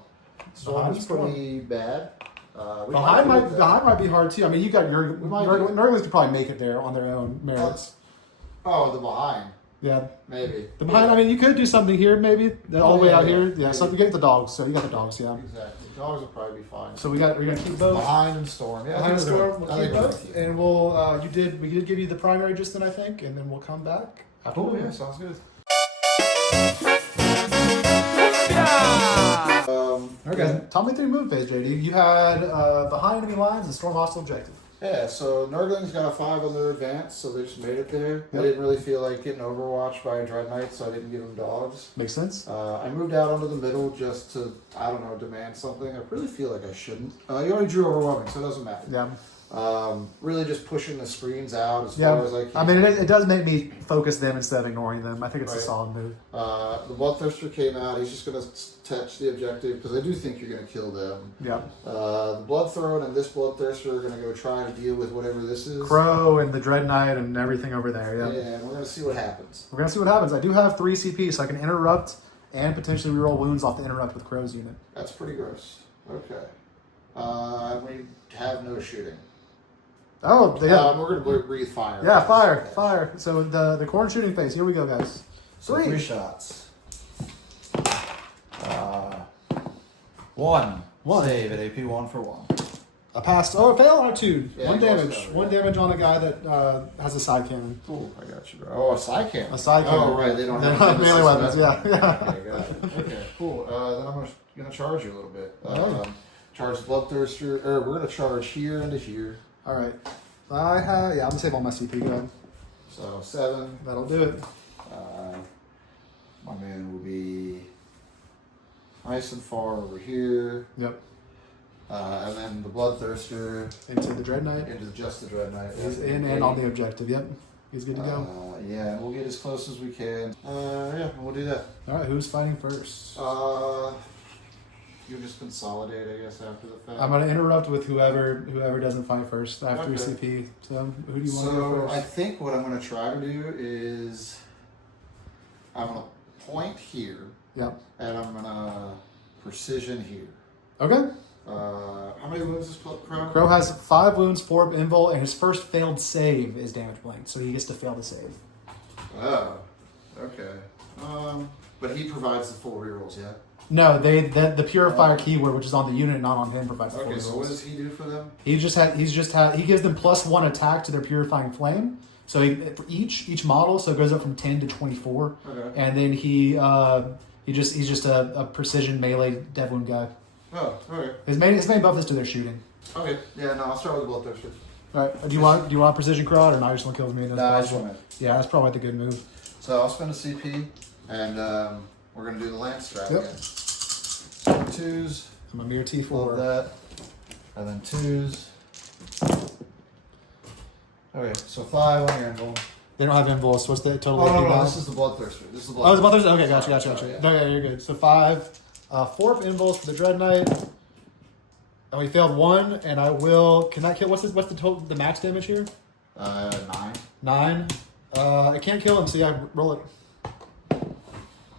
Storm Behind is Storm. pretty bad. Behind might be hard too. I mean, you got your Nurglings could probably make it there on their own merits. Oh, the Behind. Yeah. Maybe. The Behind, I mean, you could do something here maybe. All the way out here. Yeah, maybe. so you get the dogs. So you got the dogs, yeah. Exactly. Dogs will probably be fine. So we're gonna keep both. Behind and Storm. Yeah, Behind and Storm, I we'll think keep we're both. with you. And we did give you the primary just then, I think, and then we'll come back after. Oh, yeah, sounds good. Okay, guys, talk me through your move phase, JD. You had Behind enemy lines and Storm hostile objective. Yeah, so Nurglings got a 5 on their advance, so they just made it there. Yep. I didn't really feel like getting overwatched by a Dread Knight, so I didn't give them dogs. Makes sense. I moved out onto the middle just to, I don't know, demand something. I really feel like I shouldn't. You already drew Overwhelming, so it doesn't matter. Yeah. Really just pushing the screens out as Yeah. far as I can. I mean, it does make me focus them instead of ignoring them. I think it's a Right. solid move. The Bloodthirster came out. He's just going to touch the objective because I do think you're going to kill them. Yeah. The Bloodthrone and this Bloodthirster are going to go try to deal with whatever this is. Crow and the Dread Knight and everything over there. Yeah. Yeah, and we're going to see what happens. We're gonna see what happens. I do have 3 CP, so I can interrupt and potentially reroll wounds off the interrupt with Crow's unit. That's pretty gross. Okay. We have no shooting. Oh, yeah. We're going to breathe fire. Yeah, fire. So the corn shooting phase. Here we go, guys. So 3 shots. 1. Save at AP 1 for 1. A pass. Oh, a fail on a 2. Yeah, 1 you damage. lost that, 1 damage on a guy that has a side cannon. Cool, I got you, bro. Oh, a side cannon. A side cannon. Oh, right. They don't They have don't have melee weapons. Yeah. Yeah. Okay, got it. Okay, cool. Then I'm gonna charge you a little bit. Alright. Charge Bloodthirster. Or we're gonna charge here into here. All right. I have. Yeah, I'm gonna save all my CP. Go ahead. So 7. That'll do it. My man will be nice and far over here. Yep. And then the Bloodthirster Into the Dread Knight. into just the Dread Knight. He's in and on the objective. Yep. He's good to go. Yeah, and we'll get as close as we can. Yeah, we'll do that. All right. Who's fighting first? You just consolidate, I guess, after the fact. I'm gonna interrupt with whoever doesn't fight first. I have 3 Okay. CP. So who do you want to So go I first? think what I'm going to try to do is I'm going to point here, Yep. and I'm going to precision here. Okay. How many wounds is Crow? Crow has 5 wounds, 4 invul, and his first failed save is damage blank, so he gets to fail the save. Oh, okay. But he provides the full rerolls, yeah? No, the purifier keyword, which is on the unit, not on him, provides the full Okay, so what rerolls. does he do for them? He gives them +1 attack to their purifying flame. So for each model, so it goes up from 10 to 24. Okay. And then he's just a precision melee dev wound guy. Oh, okay. His main buff is to their shooting. Okay, yeah, no, I'll start with the Bloodthirster. All right. Do you want precision crowd or not? Just one kills me. Nah, I just want it. Yeah, that's probably the good move. So I'll spend a CP, and we're going to do the Lance strat Yep. again. So 2s. I'm a mere Love T4. that. And then 2s. Okay, so 5 on your anvil. They don't have involves. What's the total? Oh, no, this is the Bloodthirster. This is the Bloodthirster. Oh, it's Bloodthirster? Okay, gotcha. Yeah. No, yeah, you're good. So 5. 4 involves for the Dread Knight. And we failed 1, and I will... Can that kill... What's the total... The max damage here? 9. 9. I can't kill him, so yeah, roll it.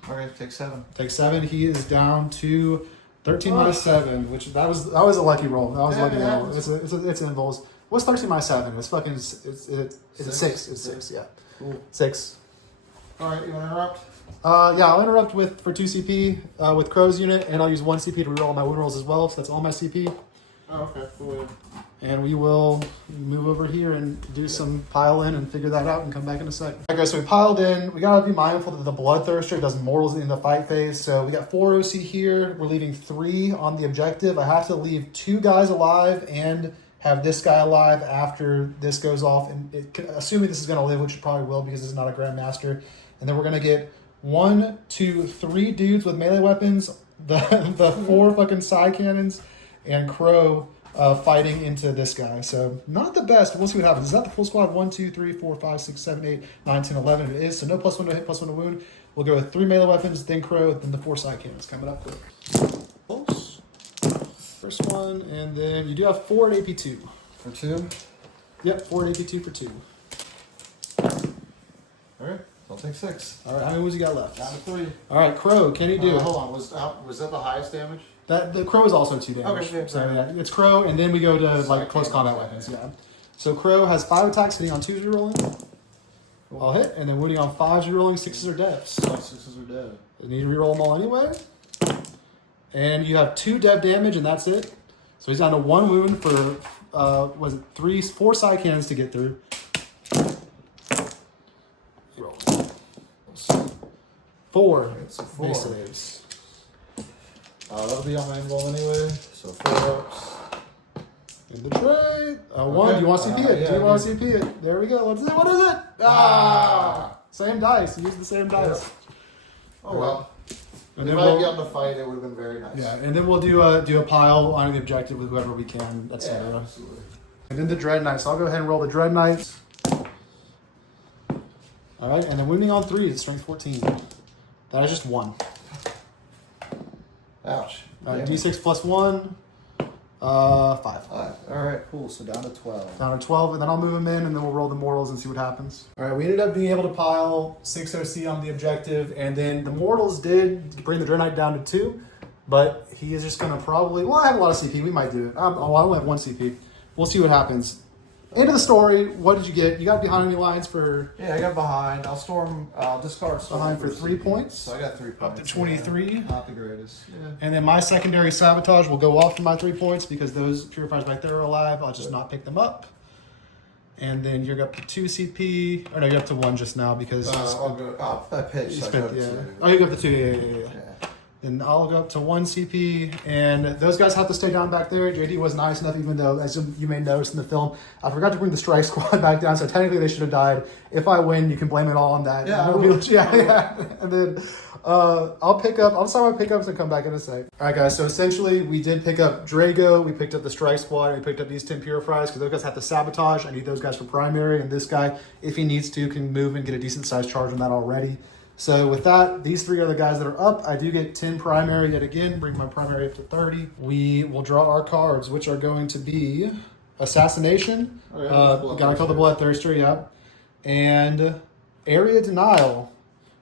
Okay, take 7. Take 7. He is down to 13 minus 7, which that was a lucky roll. That was a lucky roll. It's involves. What's 13 minus 7? It's fucking... It's a 6. It's 6, yeah. Cool. 6. All right, you want to interrupt? Yeah, I'll interrupt for 2 CP with Crow's unit, and I'll use 1 CP to reroll my wound rolls as well, so that's all my CP. Oh, okay, cool. And we will move over here and do some pile in and figure that out and come back in a sec. Okay, so we piled in. We gotta be mindful that the Bloodthirster does mortals in the fight phase. So we got 4 OC here. We're leaving 3 on the objective. I have to leave 2 guys alive and have this guy alive after this goes off. And assuming this is gonna live, which it probably will because this is not a Grandmaster. And then we're gonna get 1, 2, 3 dudes with melee weapons, the 4 fucking side cannons, and Crow fighting into this guy. So not the best. We'll see what happens. Is that the full squad? 1, 2, 3, 4, 5, 6, 7, 8, 9, 10, 11. If it is, so no +1 to hit, +1 to wound. We'll go with 3 melee weapons, then Crow, then the 4 side cannons coming up quick. Pulse. First one, and then you do have 4 at AP2. For 2? Yep, 4 at AP2 for 2. All right, I'll take 6. All right, how many wounds you got left? Down to 3. All right, Crow, can he do it? Hold on, was that the highest damage? The Crow is also 2 damage. Okay, so yeah, it's Crow, and then we go to like close combat weapons. Yeah. So Crow has 5 attacks hitting on 2s rerolling. I'll hit, and then wounding on 5s rerolling, 6s are deads. 6s are dead. You need to reroll them all anyway. And you have 2 dev damage, and that's it. So he's down to 1 wound for 4 side cannons to get through. Roll. 4. It's a 4. Base saves. That'll be on my invul anyway, so 4 ups. In the tray. 1. Do you want to CP it? Yeah, Do you want to CP it? There we go. Let's see. What is it? Same dice. Use the same dice. Yeah. Oh well. And if then I had we'll, gotten the fight, it would have been very nice. yeah, and then we'll do a pile on the objective with whoever we can, etc. Yeah, absolutely. And then the Dread Knights. So I'll go ahead and roll the Dread Knights. All right, and then wounding on 3 is strength 14. That is just 1. Ouch. All right, D6 plus 1. 5. 5. All right, cool. So down to 12. Down to 12, and then I'll move them in, and then we'll roll the mortals and see what happens. All right, we ended up being able to pile 6 OC on the objective, and then the mortals did bring the Dread Knight down to 2, but he is just going to probably... Well, I have a lot of CP. We might do it. I only have 1 CP. We'll see what happens. End of the story. What did you get? You got behind enemy lines for... Yeah, I got behind. I'll discard storm behind for 3 points. So I got 3 points. Up to 23. Yeah. Not the greatest. Yeah. And then my secondary sabotage will go off for my 3 points because those purifiers back there are alive. I'll just not pick them up. And then you're up to 2 CP. Or no, you're up to 1 just now because... I'll go... I pitched. you So spent, I go yeah. 2. Oh, you go up to 2. Yeah. Yeah. And I'll go up to 1 CP. And those guys have to stay down back there. JD was nice enough, even though, as you may notice in the film, I forgot to bring the strike squad back down. So technically they should have died. If I win, you can blame it all on that. Yeah, yeah. And then I'll start my pickups and come back in a sec. All right, guys. So essentially, we did pick up Draigo. We picked up the strike squad. And we picked up these 10 purifiers because those guys have to sabotage. I need those guys for primary. And this guy, if he needs to, can move and get a decent sized charge on that already. So with that, these 3 are the guys that are up. I do get 10 primary yet again, bring my primary up to 30. We will draw our cards, which are going to be Assassination. Oh, yeah, Gotta call the Bloodthirster, yep. And Area Denial.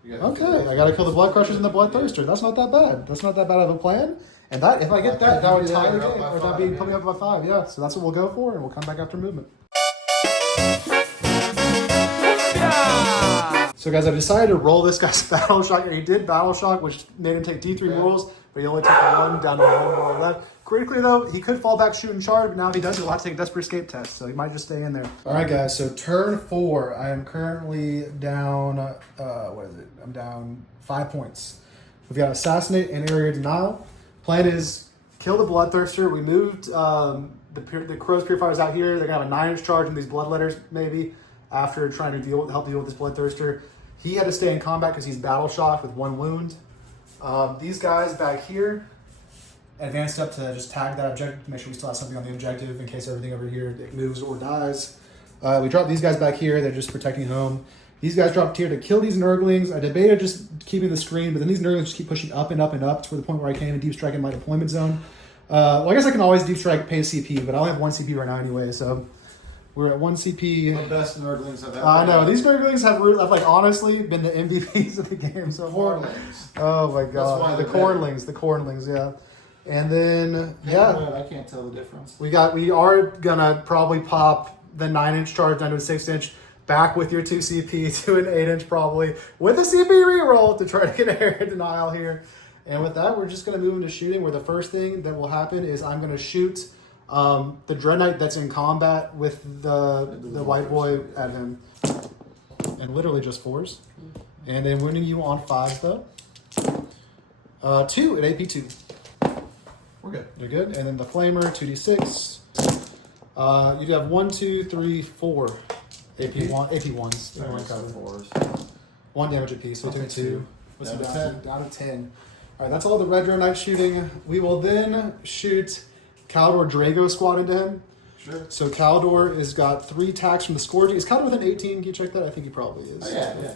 Okay, I gotta kill the Blood Crushers and the Bloodthirster. That's not that bad. That's not that bad of a plan. And that, if I get that, that would tie the game, or that'd be putting up by 5, yeah. So that's what we'll go for, and we'll come back after movement. So guys, I've decided to roll this guy's Battle Shock. He did Battle Shock, which made him take D3 rolls, but he only took 1 down to 1 roll left. Critically though, he could fall back, shoot, and charge, but now if he does, he'll have to take a Desperate Escape test, so he might just stay in there. All right guys, so turn 4, I am currently down, what is it? I'm down 5 points. We've got Assassinate and Area Denial. Plan is kill the Bloodthirster. We moved the Crow's Purifiers out here. They're gonna have a 9-inch charge in these Bloodletters, maybe, after trying to help deal with this Bloodthirster. He had to stay in combat because he's battle shocked with 1 wound. These guys back here advanced up to just tag that objective to make sure we still have something on the objective in case everything over here it moves or dies. We dropped these guys back here. They're just protecting home. These guys dropped here to kill these Nurglings. I debated just keeping the screen, but then these Nurglings just keep pushing up and up and up to the point where I can't even deep strike in my deployment zone. Well, I guess I can always deep strike, pay CP, but I only have 1 CP right now anyway, so we're at 1 CP. The best Nurglings I've ever I know. These Nurglings have like, honestly been the MVPs of the game so far. Cornlings. Oh my god. The Cornlings, yeah. And then, yeah. I can't tell the difference. We are gonna probably pop the 9-inch charge down to a 6-inch, back with your 2 CP to an 8-inch probably, with a CP reroll to try to get area denial here. And with that, we're just gonna move into shooting, where the first thing that will happen is I'm gonna shoot the Dread Knight that's in combat with the white boy at him. And literally just 4s. And then winning you on 5s though. 2 at AP2. We're good. You're good. And then the Flamer, 2d6. You have 1, 2, 3, 4 AP1s. They're like 4s. 1 damage apiece, so 2. What's Down it to down 10. Down to 10. Alright, that's all the Red Dread Knight shooting. We will then shoot Kaldaddy Draigo squad into him. Sure. So Kaldor has got 3 attacks from the Scourge. Is Kaldor within 18? Can you check that? I think he probably is. Oh,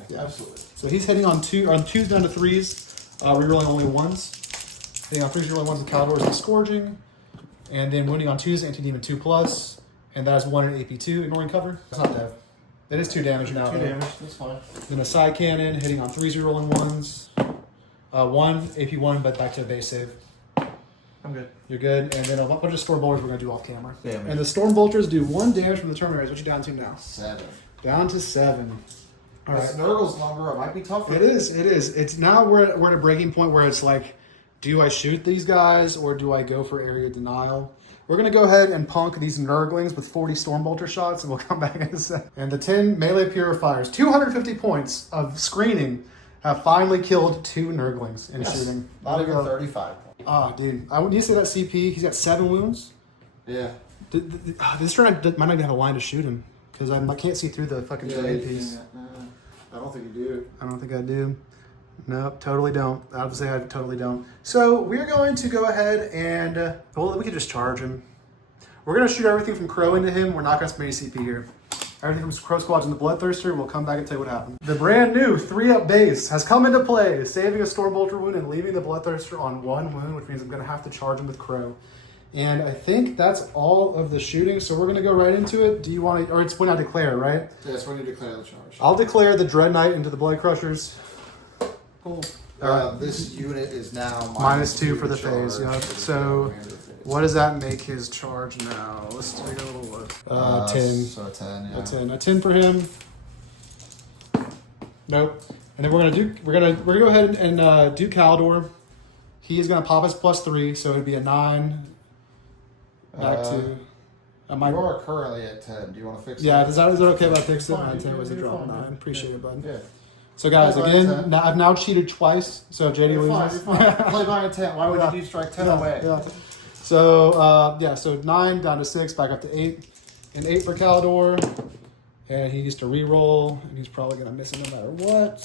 yeah, absolutely. So he's hitting on 2s down to 3s. Rerolling only 1s. Hitting on 3s, rerolling 1s with Kaldor is the Scourging. And then winning on 2s, Anti-Demon 2+. And that is 1 in AP2, ignoring cover. That's not dev. That is 2 damage now. 2 damage, that's fine. Then a side cannon, hitting on 3s, rerolling 1s. 1 AP1, but back to a base save. I'm good. You're good. And then a bunch of Storm Bolters we're going to do off camera. Damage. And the Storm Bolters do 1 damage from the Terminators. What you down to now? 7. Down to 7. All right. This Nurgle's number, it might be tougher. It is. It's now we're at a breaking point where it's like, do I shoot these guys or do I go for area denial? We're going to go ahead and punk these Nurglings with 40 Stormbolter shots, and we'll come back in a second. And the 10 melee purifiers, 250 points of screening, have finally killed 2 Nurglings in shooting. Not even 35 points. Ah, dude. When you say that CP, he's got 7 wounds. Yeah. This turn might not even have a line to shoot him, because I can't see through the fucking terrain piece. I don't think you do. I don't think I do. Nope, totally don't. I would say I totally don't. So we're going to go ahead and, well, we could just charge him. We're going to shoot everything from Crow into him. We're not going to spend any CP here. Everything from Crow Squad's in the Bloodthirster. We'll come back and tell you what happened. The brand new 3-up base has come into play, saving a Stormbolter wound and leaving the Bloodthirster on 1 wound, which means I'm going to have to charge him with Crow. And I think that's all of the shooting, so we're going to go right into it. Do you want to, or it's when I declare, right? Yes, when you declare the charge. I'll declare the Dread Knight into the Blood Crushers. Cool. This unit is now -2 for the phase, yeah. So what does that make his charge now? Let's take a little look. 10. So a 10, yeah. A 10. A 10 for him. Nope. And then we're gonna go ahead and do Kaldor. He is gonna pop us +3, so it'd be a 9. Back to. You are currently at 10. Do you want to fix Yeah, that? is that okay if I fix it? Fine, 9, 10 was a you're drop fine, 9. yeah. Appreciate it, bud. Yeah. So guys, Play by again, 10. I've now cheated twice. So JD You're fine, loses. you're fine. Play by a 10. Why would Yeah. you strike 10 Yeah, away? yeah. So so 9 down to 6, back up to 8. An 8 for Kaldor. And he needs to re-roll, and he's probably gonna miss it no matter what.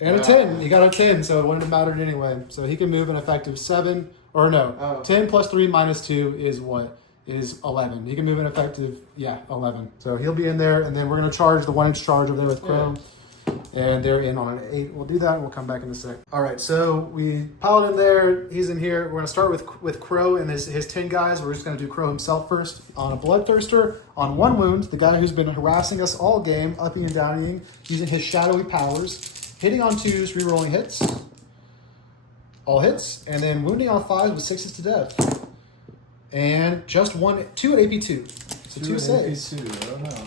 And a 10. He got a 10, so it wouldn't have mattered anyway. So he can move an effective 7. Or no. 10 plus 3 minus 2 is what? Is 11. He can move an effective, 11. So he'll be in there, and then we're gonna charge the 1-inch charge over there with Crow. And they're in on an 8. We'll do that, and we'll come back in a sec. All right, so we piled in there. He's in here. We're going to start with Crow and his 10 guys. We're just going to do Crow himself first. On a Bloodthirster, on 1 wound, the guy who's been harassing us all game, upping and downing, using his shadowy powers, hitting on 2s, rerolling hits. All hits. And then wounding on 5s with 6s to death. And just 2 at AP2. So 2 saves. I don't know.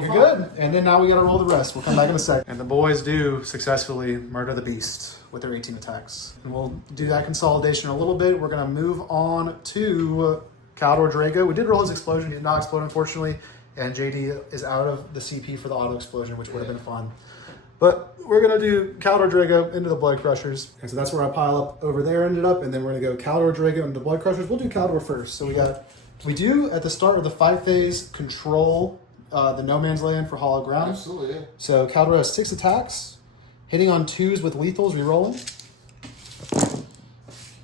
You're good. And then now we got to roll the rest. We'll come back in a sec. And the boys do successfully murder the beast with their 18 attacks. And we'll do that consolidation in a little bit. We're going to move on to Kaldaddy Draigo. We did roll his explosion. He did not explode, unfortunately. And JD is out of the CP for the auto explosion, which would have been fun. But we're going to do Kaldaddy Draigo into the Blood Crushers. And so that's where I pile up over there ended up. And then we're going to go Kaldaddy Draigo into the Blood Crushers. We'll do Kaldor first. So we do, at the start of the fight phase, control the No Man's Land for Hollow Ground. Absolutely, yeah. So Kaldor has 6 attacks, hitting on 2s with lethals, rerolling.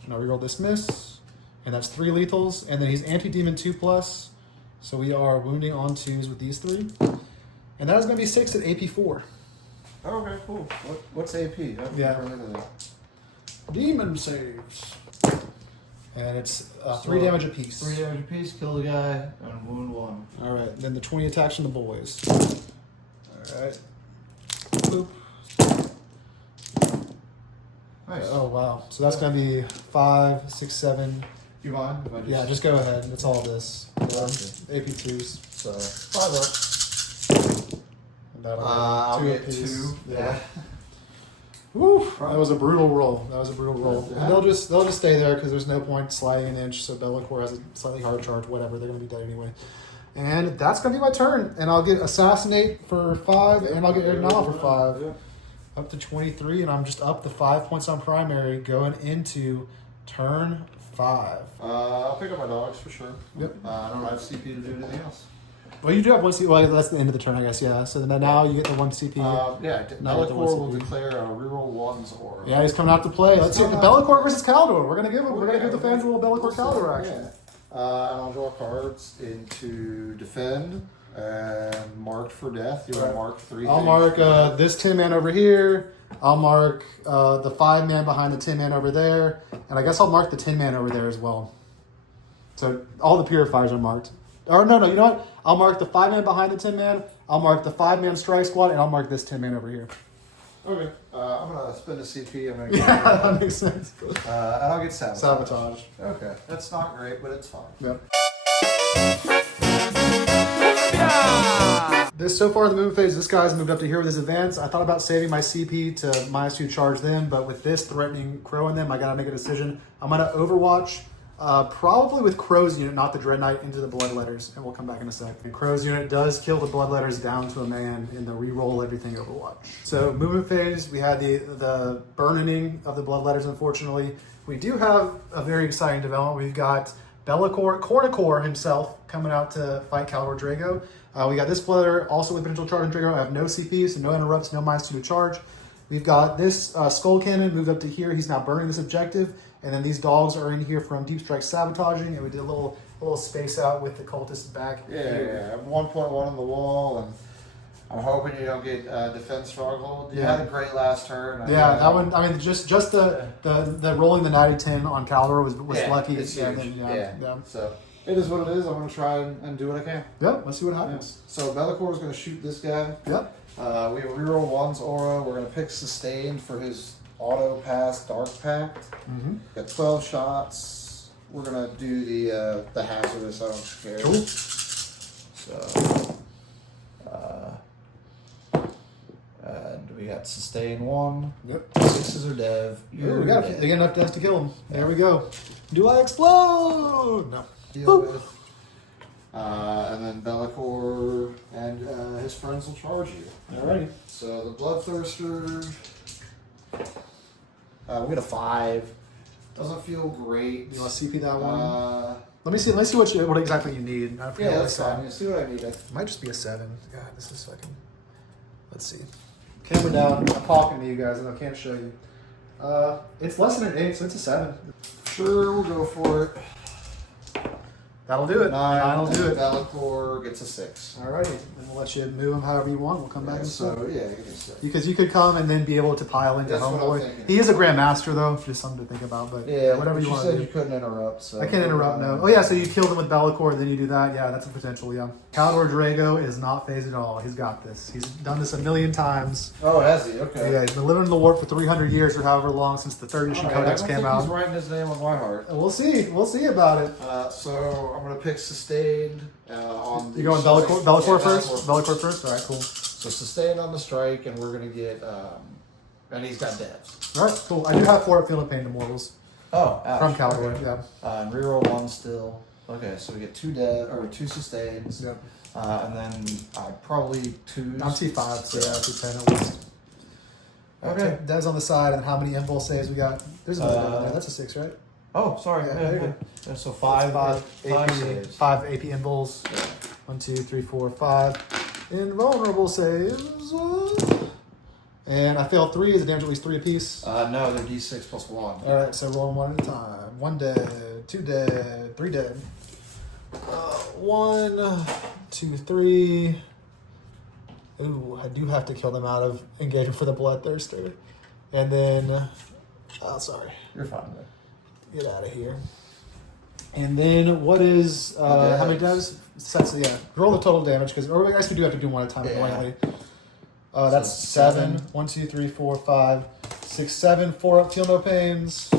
And I'll reroll this miss. And that's 3 lethals. And then he's anti-demon 2+. So we are wounding on 2s with these 3. And that is going to be 6 at AP 4. Oh, okay, cool. What's AP? Yeah. Demon saves. And it's 3 damage apiece. 3 damage apiece, kill the guy, and wound 1. Alright, then the 20 attacks from the boys. Alright. Boop. Nice. Oh, wow. So that's going to be 5, 6, 7. Do you mind? If I Yeah, just go ahead. It's all this. Okay. AP 2s. So, 5 up. I'll get apiece. 2. Yeah. Woo! That was a brutal roll. Yeah. And they'll just stay there because there's no point sliding an inch. So Bellacore has a slightly harder charge. Whatever, they're gonna be dead anyway. And that's gonna be my turn. And I'll get assassinate for 5, and I'll get denial for 5, up to 23. And I'm just up the 5 points on primary going into turn 5. I'll pick up my dogs for sure. Yep. I don't have CP to do anything else. Well, you do have 1 CP. Well, that's the end of the turn, I guess. Yeah. So then now you get the 1 CP. Yeah, Not the Bellacore will 1 CP. declare a reroll 1s aura. Yeah, he's coming out to play. Let's see the Bellacore versus Kaldor. We're gonna give the fans a little Bellacore Kaldor action. Yeah. And I'll draw cards into defend and marked for death. You want to mark 3 I'll things mark for death. this 10-man over here. I'll mark the 5-man behind the 10-man over there, and I guess I'll mark the 10-man over there as well. So all the purifiers are marked. Or no, you know what? I'll mark the 5-man behind the 10-man. I'll mark the 5-man strike squad, and I'll mark this 10-man over here. Okay. I'm going to spend a CP. I'm going to Yeah, that makes sense. and I'll get sabotage. Sabotage. Okay. That's not great, but it's fine. Yep. So far in the movement phase, this guy's moved up to here with his advance. I thought about saving my CP to -2 charge them, but with this threatening Crow in them, I gotta make a decision. I'm gonna Overwatch, probably with Crow's unit, not the Dread Knight, into the Bloodletters, and we'll come back in a sec. And Crow's unit does kill the Bloodletters down to a man in the reroll everything Overwatch. So movement phase, we had the burning of the Bloodletters, unfortunately. We do have a very exciting development. We've got Bellacore, Cornicore himself, coming out to fight Kaldaddy Draigo. We got this Bloodletter, also with potential charge on Draigo. I have no CP, so no interrupts, no -2 to charge. We've got this Skull Cannon moved up to here. He's now burning this objective. And then these dogs are in here from Deep Strike sabotaging. And we did a little space out with the cultists back here. Yeah. I'm 1.1 on the wall, and I'm hoping you don't get defense stronghold. You had a great last turn. Yeah, that one. I mean, just the rolling the 90-10 on Kaldor was lucky. It's yeah, huge. yeah. So it is what it is. I'm going to try and do what I can. Yep. Let's see what happens. So Bellacore is going to shoot this guy. Yep. We have reroll 1's aura. We're going to pick sustained for his auto pass Dark Pact. Mm-hmm. Got 12 shots. We're going to do the hazardous. I don't care. Cool. So, and we got sustain 1. Yep. 6s are dev. Ooh, we got enough deaths to kill him. There we go. Do I explode? No. Deal with. And then Bellacore and his friends will charge you. Alrighty. So the Bloodthirster, we got a 5. Doesn't feel great. You want to CP that one? Uh, Let me see what exactly you need. I forget yeah, what that's I said. fine. See what I need. It might just be a 7. God, this is fucking. Let's see. Camera down. I'm talking to you guys and I can't show you. It's less than an 8, so it's a 7. Sure, we'll go for it. That'll do it. 9 will do it. Bellacore gets a 6. Alrighty. And we'll let you move him however you want. We'll come back and So, stuff. yeah, give me a 6. Because you could come and then be able to pile into That's what I'm Homeboy. thinking. He is a Grandmaster though, just something to think about. But Yeah, whatever you you want said to do. you couldn't interrupt. So I can't interrupt, no. Oh yeah, so you killed him with Bellacore, and then you do that. Yeah, that's a potential, yeah. Kaldaddy Draigo is not phased at all. He's got this. He's done this a million times. Oh, has he? Okay. Yeah, he's been living in the warp for 300 years or however long since the 3rd edition Codex came He's out. writing his name on my heart. We'll see. We'll see about it. So I'm gonna pick sustained on. You going Bellacore first? Bellacore first? Alright, cool. So sustained on the strike, and we're gonna get. And he's got devs. Alright, cool. I do have 4 Feeling Pain Immortals. Oh, From Kaldaddy, yeah. And reroll 1 still. Okay, so we get 2 sustains. Yep. And then probably 2s. I'm T5, so yeah, T10 at least. Okay. Dev's on the side, and how many impulse saves we got? There's another Dev in there. That's a 6, right? Oh, sorry. Yeah, there you go. Yeah, so 5 saves. 5 AP invulns. 1, 2, 3, 4, 5 invulnerable saves. And I failed 3. Is the damage at least 3 apiece? No, they're d6 +1. All right, so roll 1 at a time. 1 dead, 2 dead, 3 dead. 1, 2, 3. Ooh, I do have to kill them out of engagement for the Bloodthirster. And then, oh, sorry. You're fine, man. Get out of here. And then what is, how many damage? Yeah, roll the total damage, because, or I guess we do have to do one at a time, anyway. That's 7. 1, 2, 3, 4, 5, 6, 7. 4 up, feel no pains.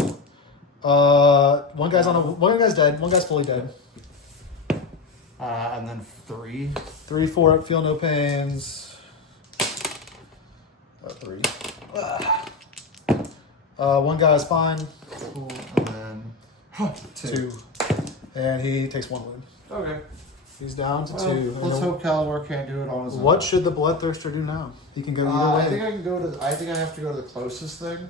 One guy's dead. One guy's fully dead. And then 3. 3, 4 up, feel no pains. 3. One guy's fine. Cool. And then 2. And he takes 1 wound. Okay. He's down to 2. Let's hope Calor can't do it on his own. What should the Bloodthirster do now? He can go either way. I think I can go to. I think I have to go to the closest thing.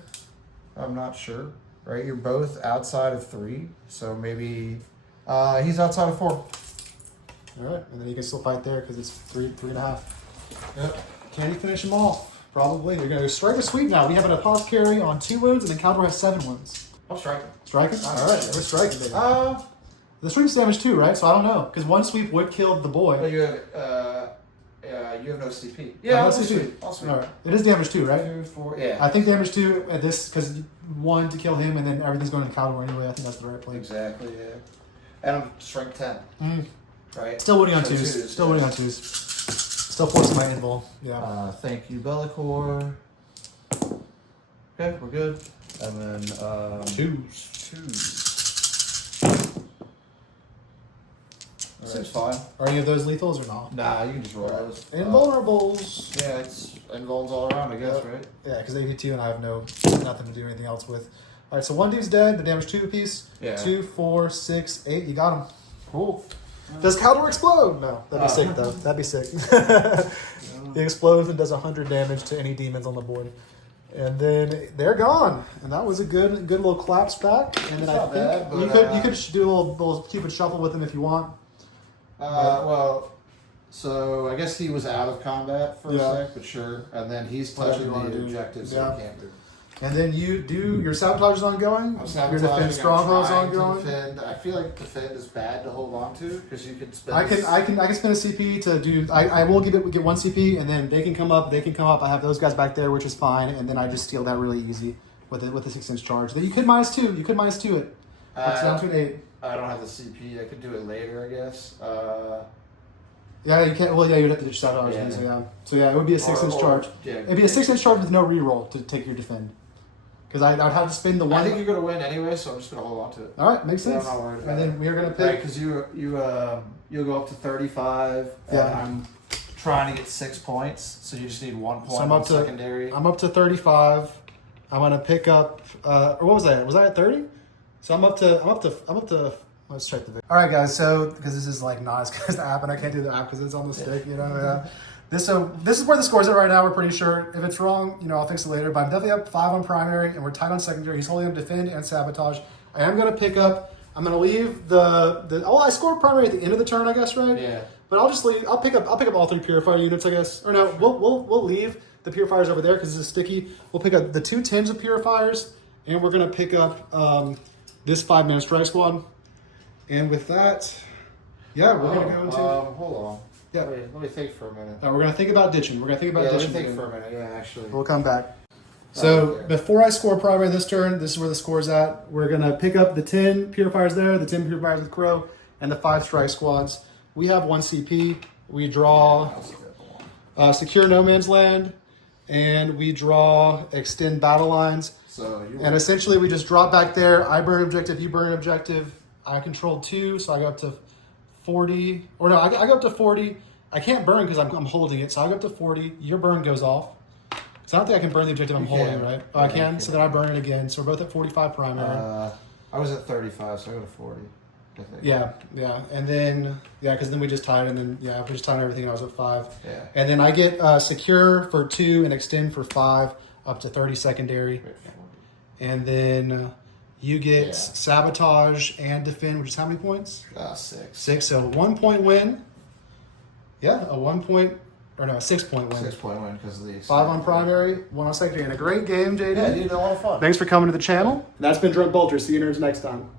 I'm not sure. Right, you're both outside of 3, so maybe he's outside of 4. All right, and then you can still fight there because it's 3.5. Yep. Can he finish him off? Probably. You're going to strike a sweep now. We have an apothecary on 2 wounds, and then Caldor has 7 wounds. I'm striking. Striking? All right, we're striking, baby. The sweep's damage too, right? So I don't know, because 1 sweep would kill the boy. But you have no CP. Yeah, I'll sweep. I'll sweep. All right, it is damage 2, right? 2, 4. Yeah. I think damage 2 at this, because 1 to kill him, and then everything's going to Caldor anyway. I think that's the right play. Exactly. Yeah. And I'm strength 10. Right. Still winning on So 2s. Still winning on 2s. Still forcing my invul. Yeah. Thank you, Bellicor. Okay, we're good. And then 2s. 2s. Seems fine. Are any of those lethals or not? Nah, you can just roll those. Invulnerables. Yeah, it's invulns all around, I guess, right? Yeah, because they do 2 and I have nothing to do anything else with. All right, so 1 dude's dead. The damage 2 apiece. Yeah. 2, 4, 6, 8. You got him. Cool. Does Caldor explode? No, that'd be sick though. That'd be sick. He explodes and does 100 damage to any demons on the board, and then they're gone. And that was a good little collapse back. And then I think bad, but, you could do a little Cupid shuffle with him if you want. Well, so I guess he was out of combat for a sec, but sure. And then he's touching the objective, so he can't move. And then you do your sabotage is ongoing. Your defend stronghold is ongoing. Defend. I feel like defend is bad to hold on to because you can spend. I can spend a CP to do. I will get 1 CP, and then they can come up. They can come up. I have those guys back there, which is fine. And then I just steal that really easy with a 6-inch charge. Then you could -2. You could -2 it. It's down to an 8. I don't have the CP. I could do it later, I guess. Yeah, you can't. Well, yeah, you'd have to do sabotage. Yeah. So yeah, it would be a 6-inch charge. Yeah, It'd be a 6-inch charge with no reroll to take your defend. Because I'd have to spend the 1. I think you're gonna win anyway, so I'm just gonna hold on to it. All right, makes sense. I'm not worried about and then we're gonna pick. Right, because you'll go up to 35. Yeah. And I'm trying to get 6 points, so you just need 1 point. So I'm up to secondary. I'm up to 35. I'm gonna pick up. Or what was I at? Was I at 30? So I'm up to. Let's check the video. All right, guys. So because this is like not as good as the app, and I can't do the app because it's on the stick. You know. Yeah. This is where the score's at right now. We're pretty sure. If it's wrong, I'll fix it later. But I'm definitely up 5 on primary, and we're tied on secondary. He's holding up defend and sabotage. I am gonna pick up. I'm gonna leave I scored primary at the end of the turn, I guess, right? Yeah. But I'll just leave. I'll pick up all 3 purifier units, I guess. Or no, we'll leave the purifiers over there because it's sticky. We'll pick up the 2 tins of purifiers, and we're gonna pick up this 5-man strike squad. And with that, yeah, we're gonna go into. Hold on. Yeah. Let me think for a minute. We're gonna think about ditching. We're gonna think about ditching. Let me think for a minute. Yeah, actually. We'll come back. So before I score primary this turn, this is where the score's at. We're gonna pick up the 10 purifiers there, the 10 purifiers with Crow, and the 5 strike squads. We have 1 CP. We draw secure no man's land, and we draw extend battle lines. And essentially we just drop back there. I burn objective, you burn objective. I control 2, so I go up to 40. Or no, I go up to 40. I can't burn because I'm holding it, so I go up to 40. Your burn goes off. So I don't think I can burn the objective I'm holding, right? Oh, I can? So then I burn it again. So we're both at 45 primary. I was at 35, so I go to 40. I think. Yeah. And then, because then we just tied, and then, we just tied everything, and I was at 5. Yeah. And then I get secure for 2 and extend for 5, up to 30 secondary. And then you get sabotage and defend, which is how many points? 6. 6, so 1 point win. Yeah, a 1 point, or no, a 6 point win. 6 point win because of the 5 on primary, 1 on secondary, and a great game, JD. Yeah, dude, a lot of fun. Thanks for coming to the channel. That's been Drunk Bolter. See you nerds next time.